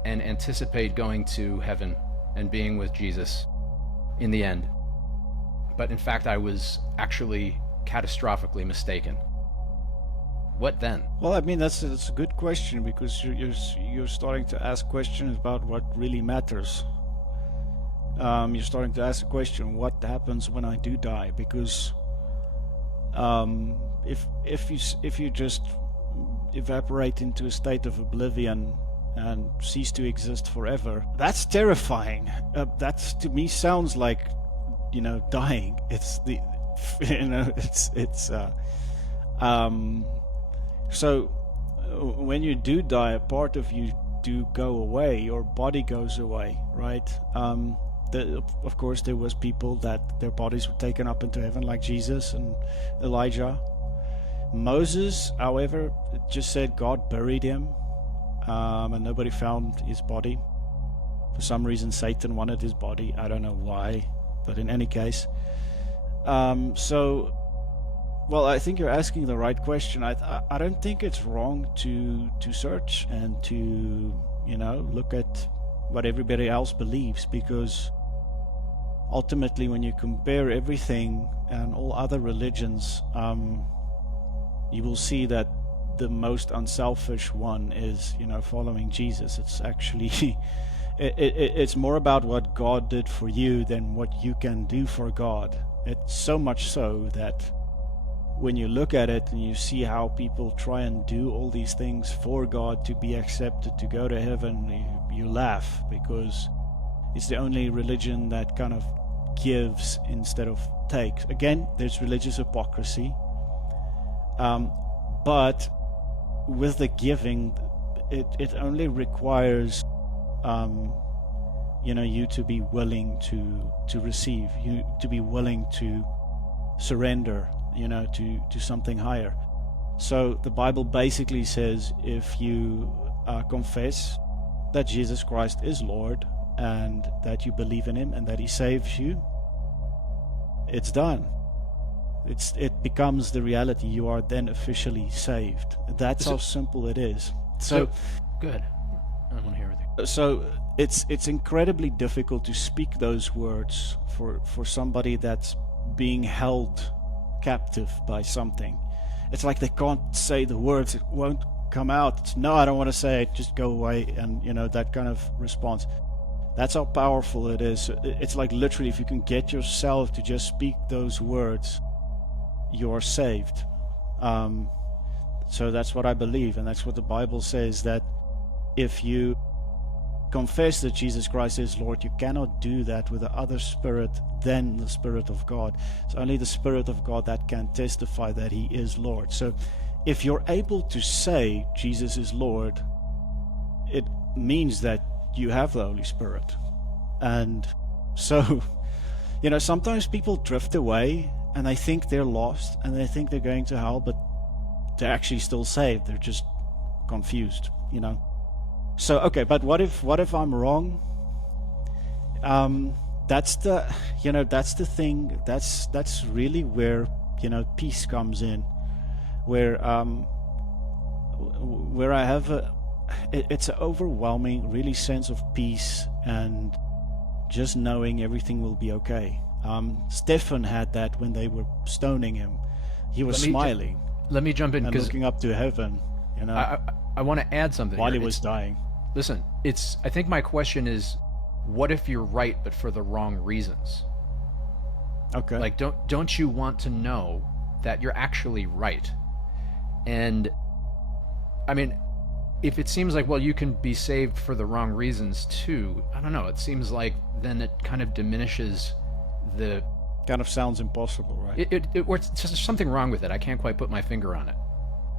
and anticipate going to heaven and being with Jesus in the end. But in fact, I was actually catastrophically mistaken. What then? Well, I mean, that's a good question, because you're starting to ask questions about what really matters. You're starting to ask the question, what happens when I do die? Because if you just evaporate into a state of oblivion and cease to exist forever, that's terrifying. That to me sounds like, dying. It's the, So when you do die, a part of you do go away. Your body goes away, right? Of course, there was people that their bodies were taken up into heaven, like Jesus and Elijah. Moses, however, just said God buried him, and nobody found his body. For some reason, Satan wanted his body. I don't know why, but in any case. Well, I think you're asking the right question. I don't think it's wrong to search and to, look at what everybody else believes, because ultimately when you compare everything and all other religions, you will see that the most unselfish one is, following Jesus. It's actually it's more about what God did for you than what you can do for God. It's so much so that when you look at it and you see how people try and do all these things for God to be accepted, to go to heaven, you laugh, because it's the only religion that kind of gives instead of takes. Again, there's religious hypocrisy, but with the giving, it only requires you to be willing to receive, you to be willing to surrender, to something higher. So the Bible basically says, if you confess that Jesus Christ is Lord and that you believe in him and that he saves you, it's done. It becomes the reality. You are then officially saved. That's how simple it is. So good. I want to hear everything. So it's incredibly difficult to speak those words for somebody that's being held captive by something. It's like they can't say the words, it won't come out. It's, no, I don't want to say it, just go away, and that kind of response. That's how powerful it is. It's like literally, if you can get yourself to just speak those words, you're saved. So that's what I believe, and that's what the Bible says, that if you confess that Jesus Christ is Lord, you cannot do that with the other spirit than the Spirit of God. It's only the Spirit of God that can testify that he is Lord. So if you're able to say Jesus is Lord, it means that you have the Holy Spirit. And so, sometimes people drift away and they think they're lost and they think they're going to hell, but they're actually still saved. They're just confused, So, okay, but what if I'm wrong? That's the thing. That's really where peace comes in, where I have it's an overwhelming, really sense of peace and just knowing everything will be okay. Stephen had that when they were stoning him. He was smiling. Let me jump in and because looking up to heaven. I want to add something while here. He was dying. Listen, I think my question is, what if you're right but for the wrong reasons? Okay. Like, don't you want to know that you're actually right? And I mean, if it seems like, well, you can be saved for the wrong reasons too, I don't know, it seems like then it kind of diminishes the... Kind of sounds impossible, right? Or there's something wrong with it. I can't quite put my finger on it.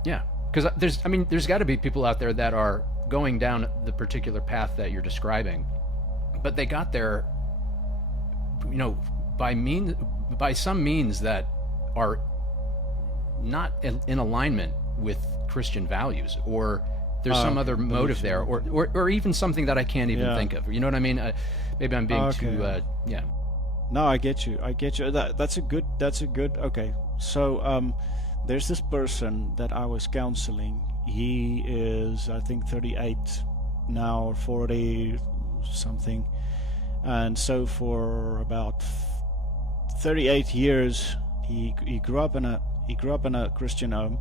Yeah, because there's got to be people out there that are going down the particular path that you're describing, but they got there, by some means that are not in alignment with Christian values, or there's some other motive there, or even something that I can't even think of. You know what I mean? Maybe I'm being too. No, I get you. That's a good. Okay, so there's this person that I was counseling. He is, I think, 38 now, or 40 something, and so for about 38 years, he grew up in a Christian home.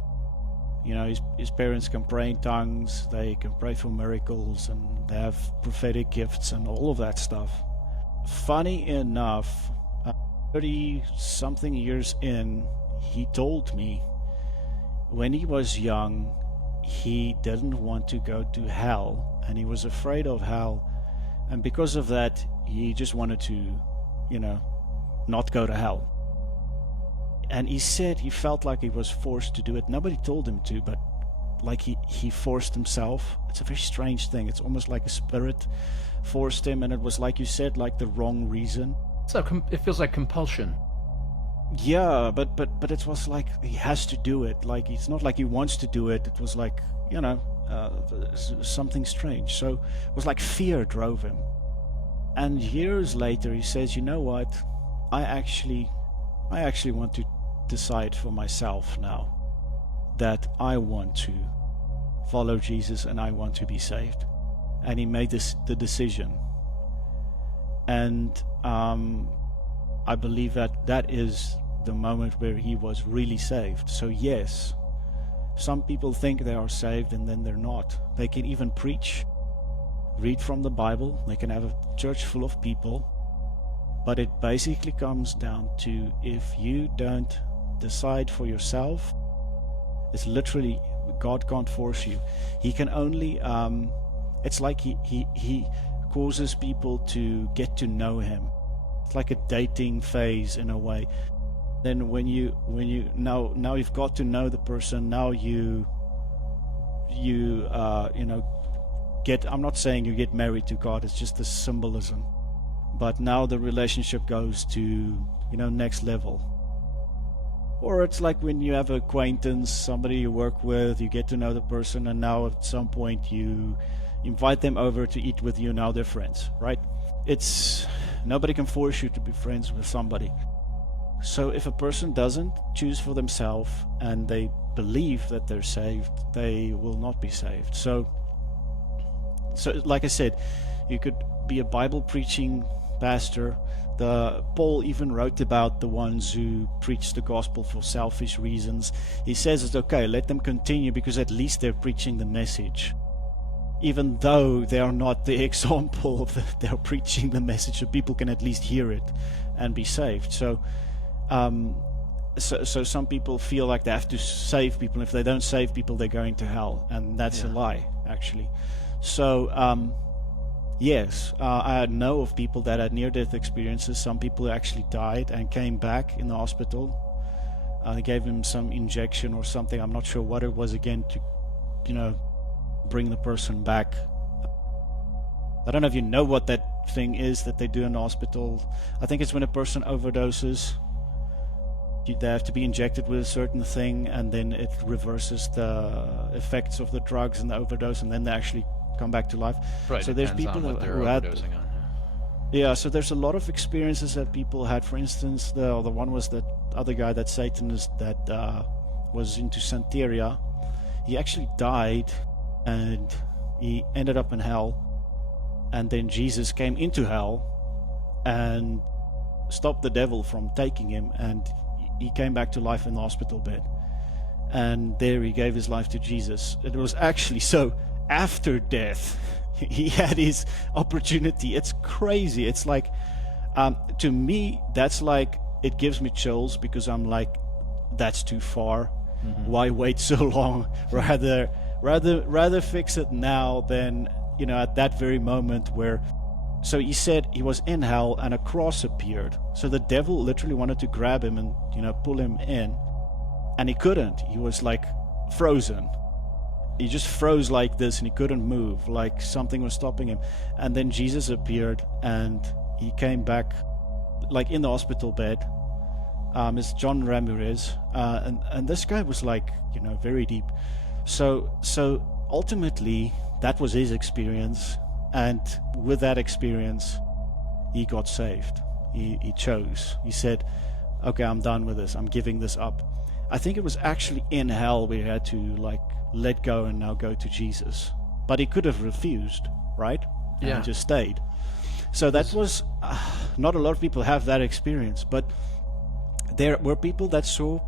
His parents can pray in tongues, they can pray for miracles, and they have prophetic gifts and all of that stuff. Funny enough, 30-something years in, he told me when he was young, he didn't want to go to hell, and he was afraid of hell, and because of that, he just wanted to, not go to hell. And he said he felt like he was forced to do it. Nobody told him to, but like he forced himself. It's a very strange thing. It's almost like a spirit forced him, and it was, like you said, like the wrong reason. So it feels like compulsion. Yeah, but it was like he has to do it. Like, it's not like he wants to do it. It was like, something strange. So it was like fear drove him. And years later he says, you know what, I actually want to decide for myself now that I want to follow Jesus and I want to be saved. And he made the decision. And I believe that is the moment where he was really saved. So yes, some people think they are saved and then they're not. They can even preach, read from the Bible, they can have a church full of people, but it basically comes down to, if you don't decide for yourself, it's literally, God can't force you. He can only it's like he causes people to get to know him. It's like a dating phase in a way. Then when you now you've got to know the person, now you get, I'm not saying you get married to God, it's just the symbolism, but now the relationship goes to next level. Or it's like when you have an acquaintance, somebody you work with, you get to know the person, and now at some point you invite them over to eat with you, now they're friends, right? It's, nobody can force you to be friends with somebody. So if a person doesn't choose for themselves and they believe that they're saved, they will not be saved. So like I said, you could be a Bible preaching pastor. Paul even wrote about the ones who preach the gospel for selfish reasons. He says it's okay, let them continue, because at least they're preaching the message. Even though they are not the example, they're preaching the message so people can at least hear it and be saved. So some people feel like they have to save people. If they don't save people, they're going to hell, and that's a lie, actually. So yes, I know of people that had near-death experiences. Some people actually died and came back in the hospital. They gave them some injection or something. I'm not sure what it was, again, to bring the person back. I don't know if you know what that thing is that they do in the hospital. I think it's when a person overdoses. They have to be injected with a certain thing, and then it reverses the effects of the drugs and the overdose, and then they actually come back to life. Right. So there's people who had, so there's a lot of experiences that people had. For instance, the one was that other guy, that Satanist that was into Santeria. He actually died, and he ended up in hell, and then Jesus came into hell and stopped the devil from taking him, and he came back to life in the hospital bed, and there he gave his life to Jesus. It was actually so after death he had his opportunity. It's crazy. It's like, to me, that's like, it gives me chills, because I'm like, that's too far. Why wait so long? rather fix it now than at that very moment where. So he said he was in hell and a cross appeared. So the devil literally wanted to grab him and, pull him in. And he couldn't. He was like frozen. He just froze like this, and he couldn't move, like something was stopping him. And then Jesus appeared, and he came back, like in the hospital bed. It's John Ramirez. And this guy was like, very deep. So ultimately, that was his experience. And with that experience, he got saved. He chose. He said, okay, I'm done with this. I'm giving this up. I think it was actually in hell we had to let go and now go to Jesus. But he could have refused, right? Yeah. And just stayed. So that was, not a lot of people have that experience. But there were people that saw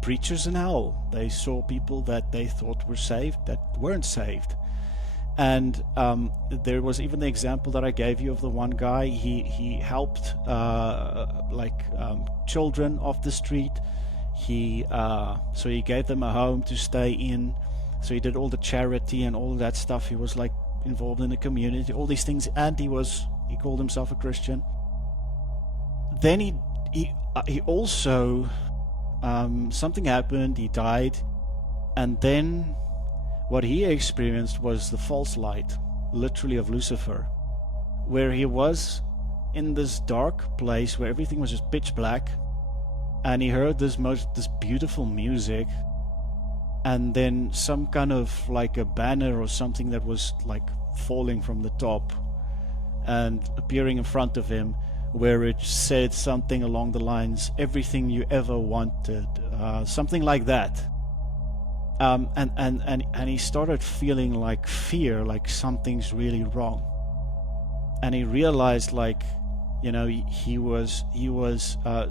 preachers in hell. They saw people that they thought were saved that weren't saved. And there was even the example that I gave you of the one guy. He helped children off the street. So he gave them a home to stay in. So he did all the charity and all that stuff. He was involved in the community, all these things, and he called himself a Christian. Then he also something happened. He died, and then What he experienced was the false light, literally of Lucifer, where he was in this dark place where everything was just pitch black, and he heard this beautiful music, and then some kind of like a banner or something that was like falling from the top and appearing in front of him, where it said something along the lines, everything you ever wanted, something like that. And he started feeling like fear, like something's really wrong. And he realized, like, you know,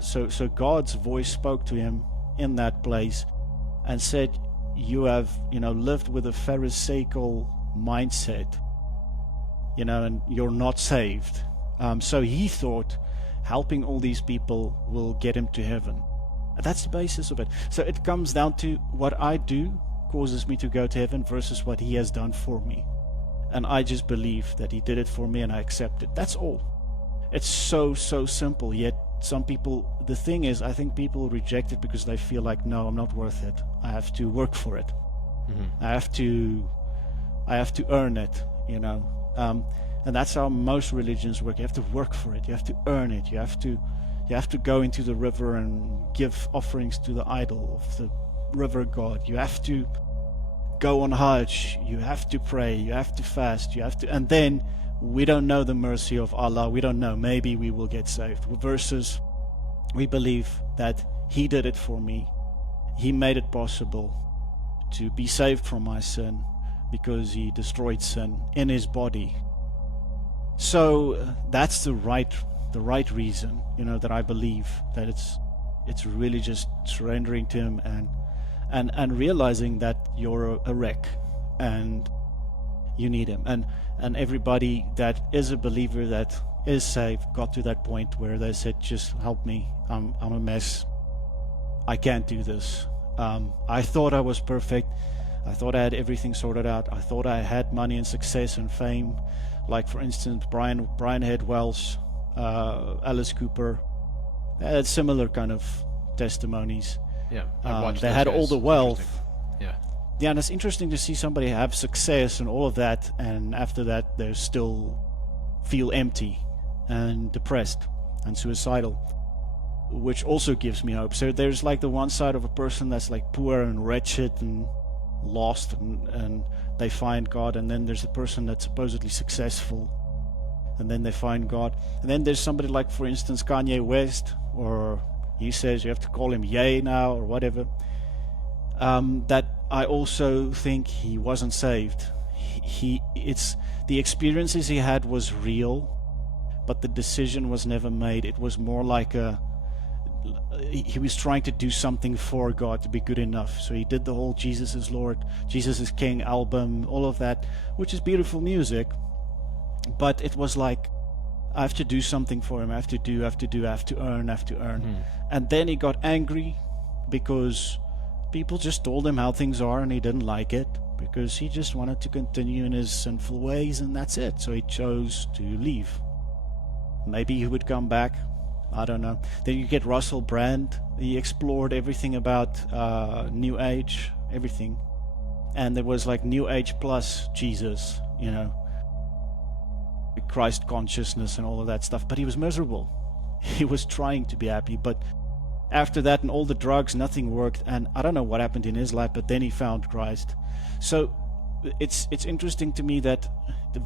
so God's voice spoke to him in that place and said, you have, you know, lived with a Pharisaical mindset, you know, and you're not saved. So he thought helping all these people will get him to heaven. That's the basis of it. So it comes down to what I do causes me to go to heaven versus what he has done for me. And I just believe that he did it for me and I accept it. That's all. It's so simple. Yet some people, the thing is, I think people reject it because they feel like, no, I'm not worth it. I have to work for it. I have to earn it, you know. And that's how most religions work. You have to work for it. You have to earn it. You have to go into the river and give offerings to the idol of the river god. You have to go on Hajj. You have to pray. You have to fast. You have to, and then we don't know the mercy of Allah. We don't know. Maybe we will get saved. Versus, we believe that He did it for me. He made it possible to be saved from my sin because He destroyed sin in His body. So that's the right reason, you know, that I believe that it's really just surrendering to Him and realizing that you're a wreck and you need Him. And everybody that is a believer that is saved got to that point where they said, just help me, I'm a mess, I can't do this. I thought I was perfect. I thought I had everything sorted out. I thought I had money and success and fame. Like, for instance, Brian Head Wells, Alice Cooper. They had similar kind of testimonies. Yeah, I've watched they those had guys. all the wealth. Yeah. Yeah, and it's interesting to see somebody have success and all of that, and after that they still feel empty and depressed and suicidal, which also gives me hope. So there's like the one side of a person that's like poor and wretched and lost and they find God, and then there's the person that's supposedly successful and then they find God. And then there's somebody like, for instance, Kanye West, or he says you have to call him Ye now or whatever, that I also think he wasn't saved. It's the experiences he had was real, but the decision was never made. It was more like he was trying to do something for God to be good enough. So he did the whole Jesus is Lord, Jesus is King album, all of that, which is beautiful music. But it was like, I have to do something for Him. I have to earn. And then he got angry because people just told him how things are and he didn't like it, because he just wanted to continue in his sinful ways, and that's it. So he chose to leave. Maybe he would come back. I don't know. Then you get Russell Brand. He explored everything about New Age, everything. And there was like New Age plus Jesus, you know, Christ consciousness and all of that stuff. But he was miserable. He was trying to be happy, but after that and all the drugs, nothing worked. And I don't know what happened in his life, but then he found Christ. So it's interesting to me that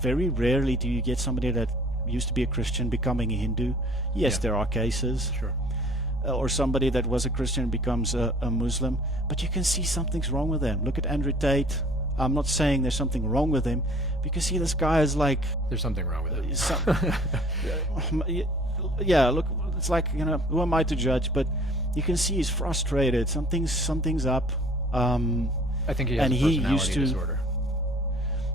very rarely do you get somebody that used to be a Christian becoming a Hindu. Yes, there are cases. Sure. Or somebody that was a Christian becomes a Muslim. But you can see something's wrong with them. Look at Andrew Tate. I'm not saying there's something wrong with him. Because see, this guy is like... There's something wrong with it. Yeah, look, it's like, you know, who am I to judge? But you can see he's frustrated. Something's up. I think he has a personality disorder.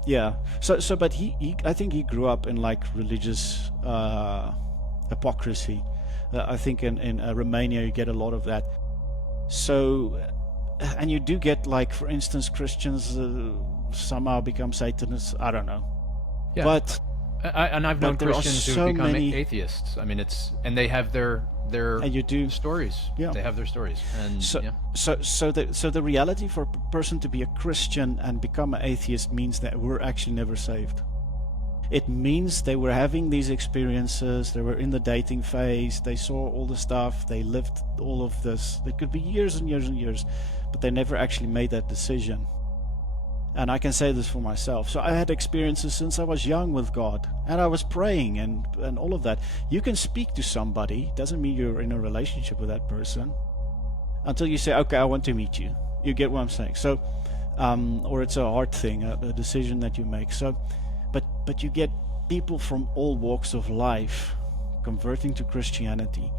Yeah. So, but he I think he grew up in like religious hypocrisy. I think in Romania you get a lot of that. So, and you do get, like, for instance, Christians somehow become Satanists. I don't know. Yeah. But And I've known But there are Christians so who've become many- atheists. I mean, and they have their And you do. stories. Yeah. They have their stories. And So, yeah. so the reality for a person to be a Christian and become an atheist means that we're actually never saved. It means they were having these experiences, they were in the dating phase, they saw all the stuff, they lived all of this. It could be years and years and years, but they never actually made that decision. And I can say this for myself. So I had experiences since I was young with God, and I was praying and all of that. You can speak to somebody, doesn't mean you're in a relationship with that person, until you say, okay, I want to meet you. You get what I'm saying? So, or it's a hard thing, a decision that you make. So, but you get people from all walks of life converting to Christianity.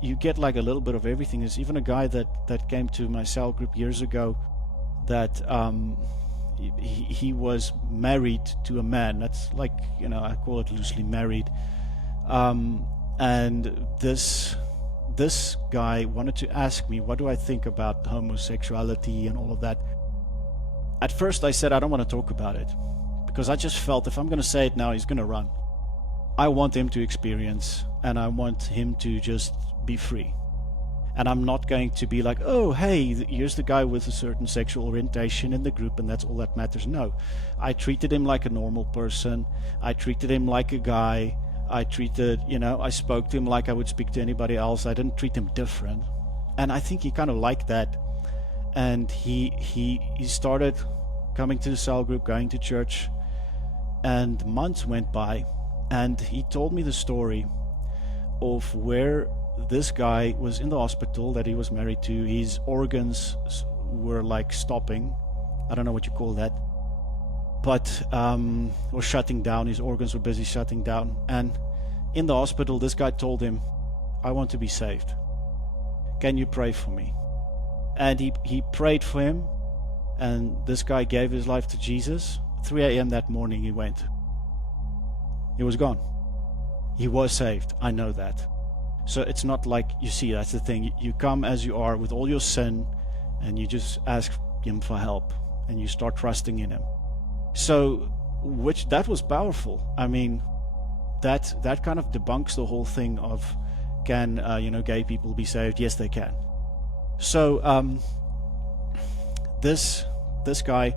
You get like a little bit of everything. There's even a guy that came to my cell group years ago that he was married to a man. That's like, I call it loosely married. And this guy wanted to ask me, what do I think about homosexuality and all of that? At first I said I don't want to talk about it, because I just felt if I'm going to say it now, he's going to run. I want him to experience, and I want him to just be free. And I'm not going to be like, oh, hey, here's the guy with a certain sexual orientation in the group, and that's all that matters. No, I treated him like a normal person. I treated him like a guy. I spoke to him like I would speak to anybody else. I didn't treat him different. And I think he kind of liked that. And he started coming to the cell group, going to church, and months went by, and he told me the story of where this guy was in the hospital that he was married to. His organs were like stopping. I don't know what you call that, but or shutting down. His organs were busy shutting down. And in the hospital, this guy told him, I want to be saved. Can you pray for me? And he prayed for him, and this guy gave his life to Jesus. 3 a.m. that morning he went. He was gone. He was saved. I know that. So it's not like, you see, that's the thing. You come as you are with all your sin, and you just ask him for help, and you start trusting in him. So, that was powerful. I mean, that kind of debunks the whole thing of, can gay people be saved? Yes, they can. So this guy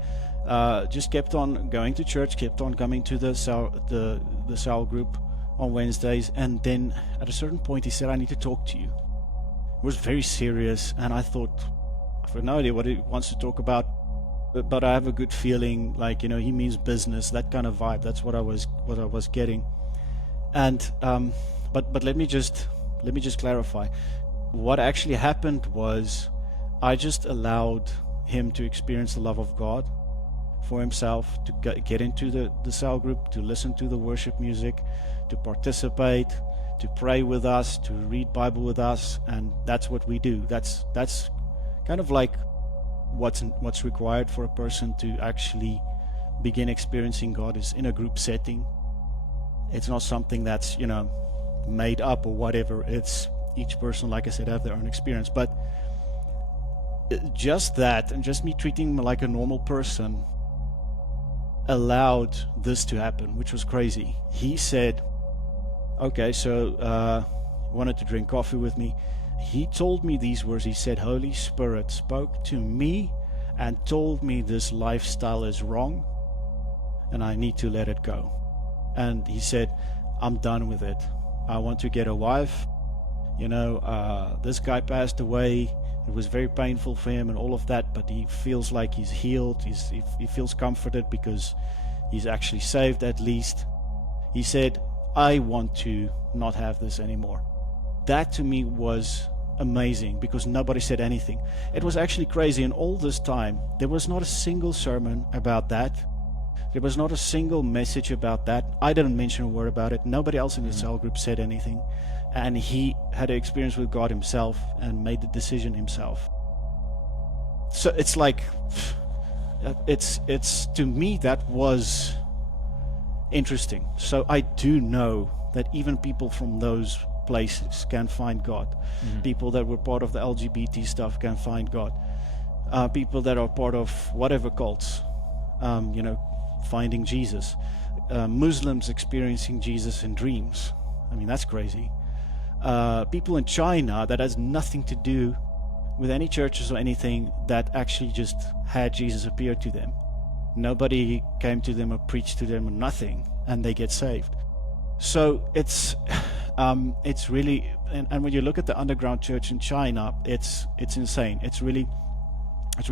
just kept on going to church, kept on coming to the cell group on Wednesdays, and then at a certain point he said, I need to talk to you. It was very serious, and I thought, I've got no idea what he wants to talk about, but I have a good feeling, like, he means business, that kind of vibe. That's what I was getting. And but let me just clarify. What actually happened was I just allowed him to experience the love of God for himself, to get into the cell group, to listen to the worship music, to participate, to pray with us, to read Bible with us, and that's what we do. That's kind of like what's required for a person to actually begin experiencing God, is in a group setting. It's not something that's made up or whatever. It's each person, like I said, have their own experience. But just that, and just me treating him like a normal person, allowed this to happen, which was crazy. He said, okay, so wanted to drink coffee with me. He told me these words. He said, Holy Spirit spoke to me and told me this lifestyle is wrong and I need to let it go. And he said, I'm done with it. I want to get a wife. This guy passed away. It was very painful for him and all of that, but he feels like he's healed. He feels comforted because he's actually saved, at least. He said, I want to not have this anymore. That to me was amazing, because nobody said anything. It was actually crazy. In all this time, there was not a single sermon about that. There was not a single message about that. I didn't mention a word about it. Nobody else in the cell group said anything. And he had an experience with God himself and made the decision himself. So it's like, it's to me, that was interesting. So I do know that even people from those places can find God. People that were part of the LGBT stuff can find God. People that are part of whatever cults, finding Jesus. Muslims experiencing Jesus in dreams. I mean, that's crazy. People in China that has nothing to do with any churches or anything, that actually just had Jesus appear to them. Nobody came to them or preached to them or nothing, and they get saved. So it's really, and when you look at the underground church in China, it's insane. It's really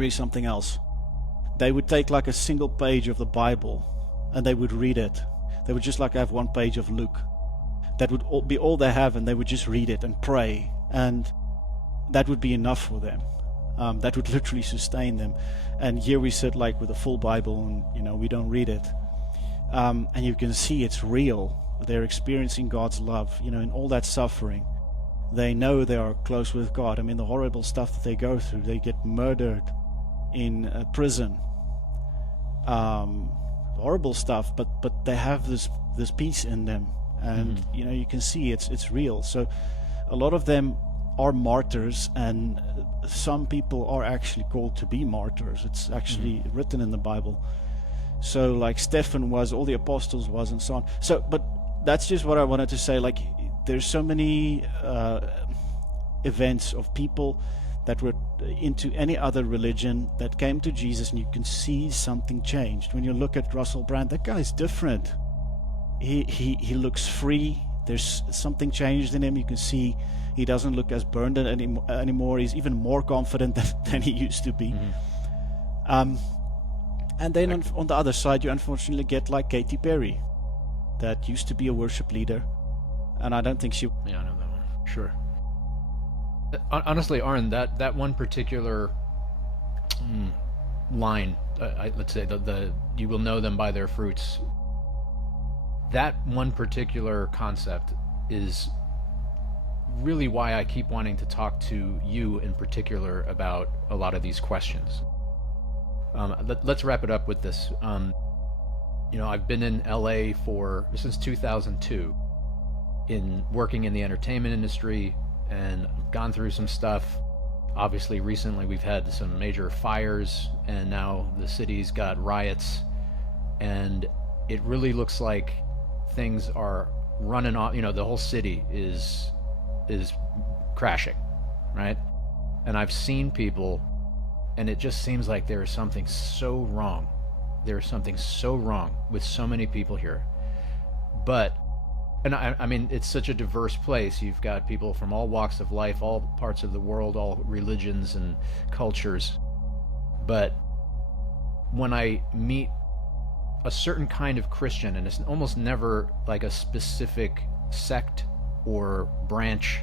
something else. They would take like a single page of the Bible and they would read it. They would just like have one page of Luke. That would be all they have, and they would just read it and pray, and that would be enough for them. That would literally sustain them. And here we sit like with a full Bible, and we don't read it. And you can see it's real. They're experiencing God's love, in all that suffering. They know they are close with God. I mean, the horrible stuff that they go through. They get murdered in prison. Horrible stuff, but they have this peace in them, and you can see it's real. So a lot of them are martyrs, and some people are actually called to be martyrs. It's actually written in the Bible. So like Stephen was, all the apostles was, and so on. So, but that's just what I wanted to say. Like, there's so many events of people that were into any other religion that came to Jesus, and you can see something changed. When you look at Russell Brand, that guy's different. He looks free. There's something changed in him. You can see he doesn't look as burned anymore. He's even more confident than he used to be. And then on the other side, you unfortunately get like Katy Perry, that used to be a worship leader, and I don't think she... Yeah, I know that one. Sure. Honestly, Arn, that one particular line, let's say the you will know them by their fruits, that one particular concept is really why I keep wanting to talk to you in particular about a lot of these questions. Let's wrap it up with this. I've been in LA since 2002, working in the entertainment industry, and gone through some stuff. Obviously, recently we've had some major fires, and now the city's got riots, and it really looks like things are running off. The whole city is crashing, right? And I've seen people, and it just seems like there is something so wrong. There is something so wrong with so many people here. And I mean, it's such a diverse place. You've got people from all walks of life, all parts of the world, all religions and cultures. But when I meet a certain kind of Christian, and it's almost never like a specific sect or branch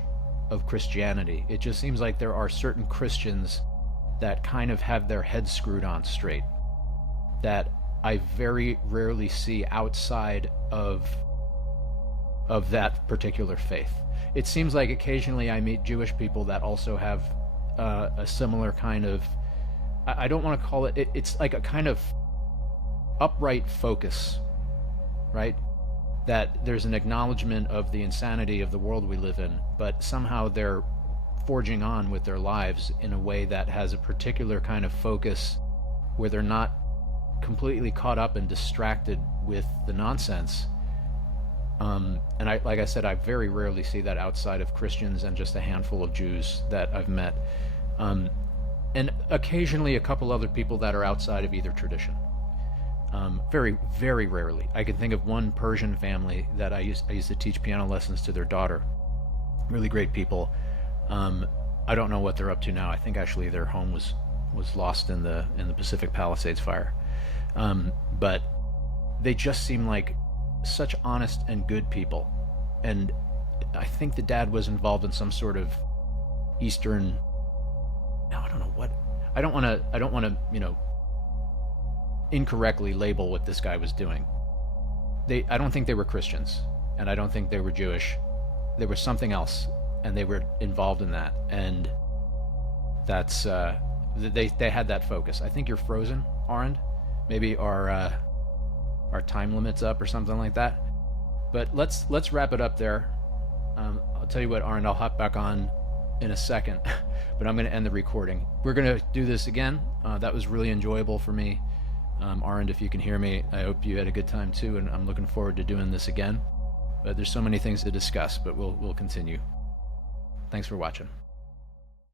of Christianity, it just seems like there are certain Christians that kind of have their heads screwed on straight, that I very rarely see outside of that particular faith. It seems like occasionally I meet Jewish people that also have a similar kind of, I don't want to call it, it's like a kind of upright focus, right? That there's an acknowledgement of the insanity of the world we live in, but somehow they're forging on with their lives in a way that has a particular kind of focus where they're not completely caught up and distracted with the nonsense. And like I said, I very rarely see that outside of Christians and just a handful of Jews that I've met. And occasionally a couple other people that are outside of either tradition. Very, very rarely. I can think of one Persian family that I used to teach piano lessons to their daughter. Really great people. I don't know what they're up to now. I think actually their home was lost in the Pacific Palisades fire. But they just seem like such honest and good people. And I think the dad was involved in some sort of Eastern, I don't know what, I don't want to incorrectly label what this guy was doing. I don't think they were Christians, and I don't think they were Jewish. There was something else, and they were involved in that, and that's they had that focus. I think you're frozen, Arnd. Maybe our time limit's up or something like that. But let's wrap it up there. I'll tell you what, Arnd, I'll hop back on in a second, but I'm going to end the recording. We're going to do this again. That was really enjoyable for me. Arend, if you can hear me, I hope you had a good time too, and I'm looking forward to doing this again. But there's so many things to discuss, but we'll continue. Thanks for watching.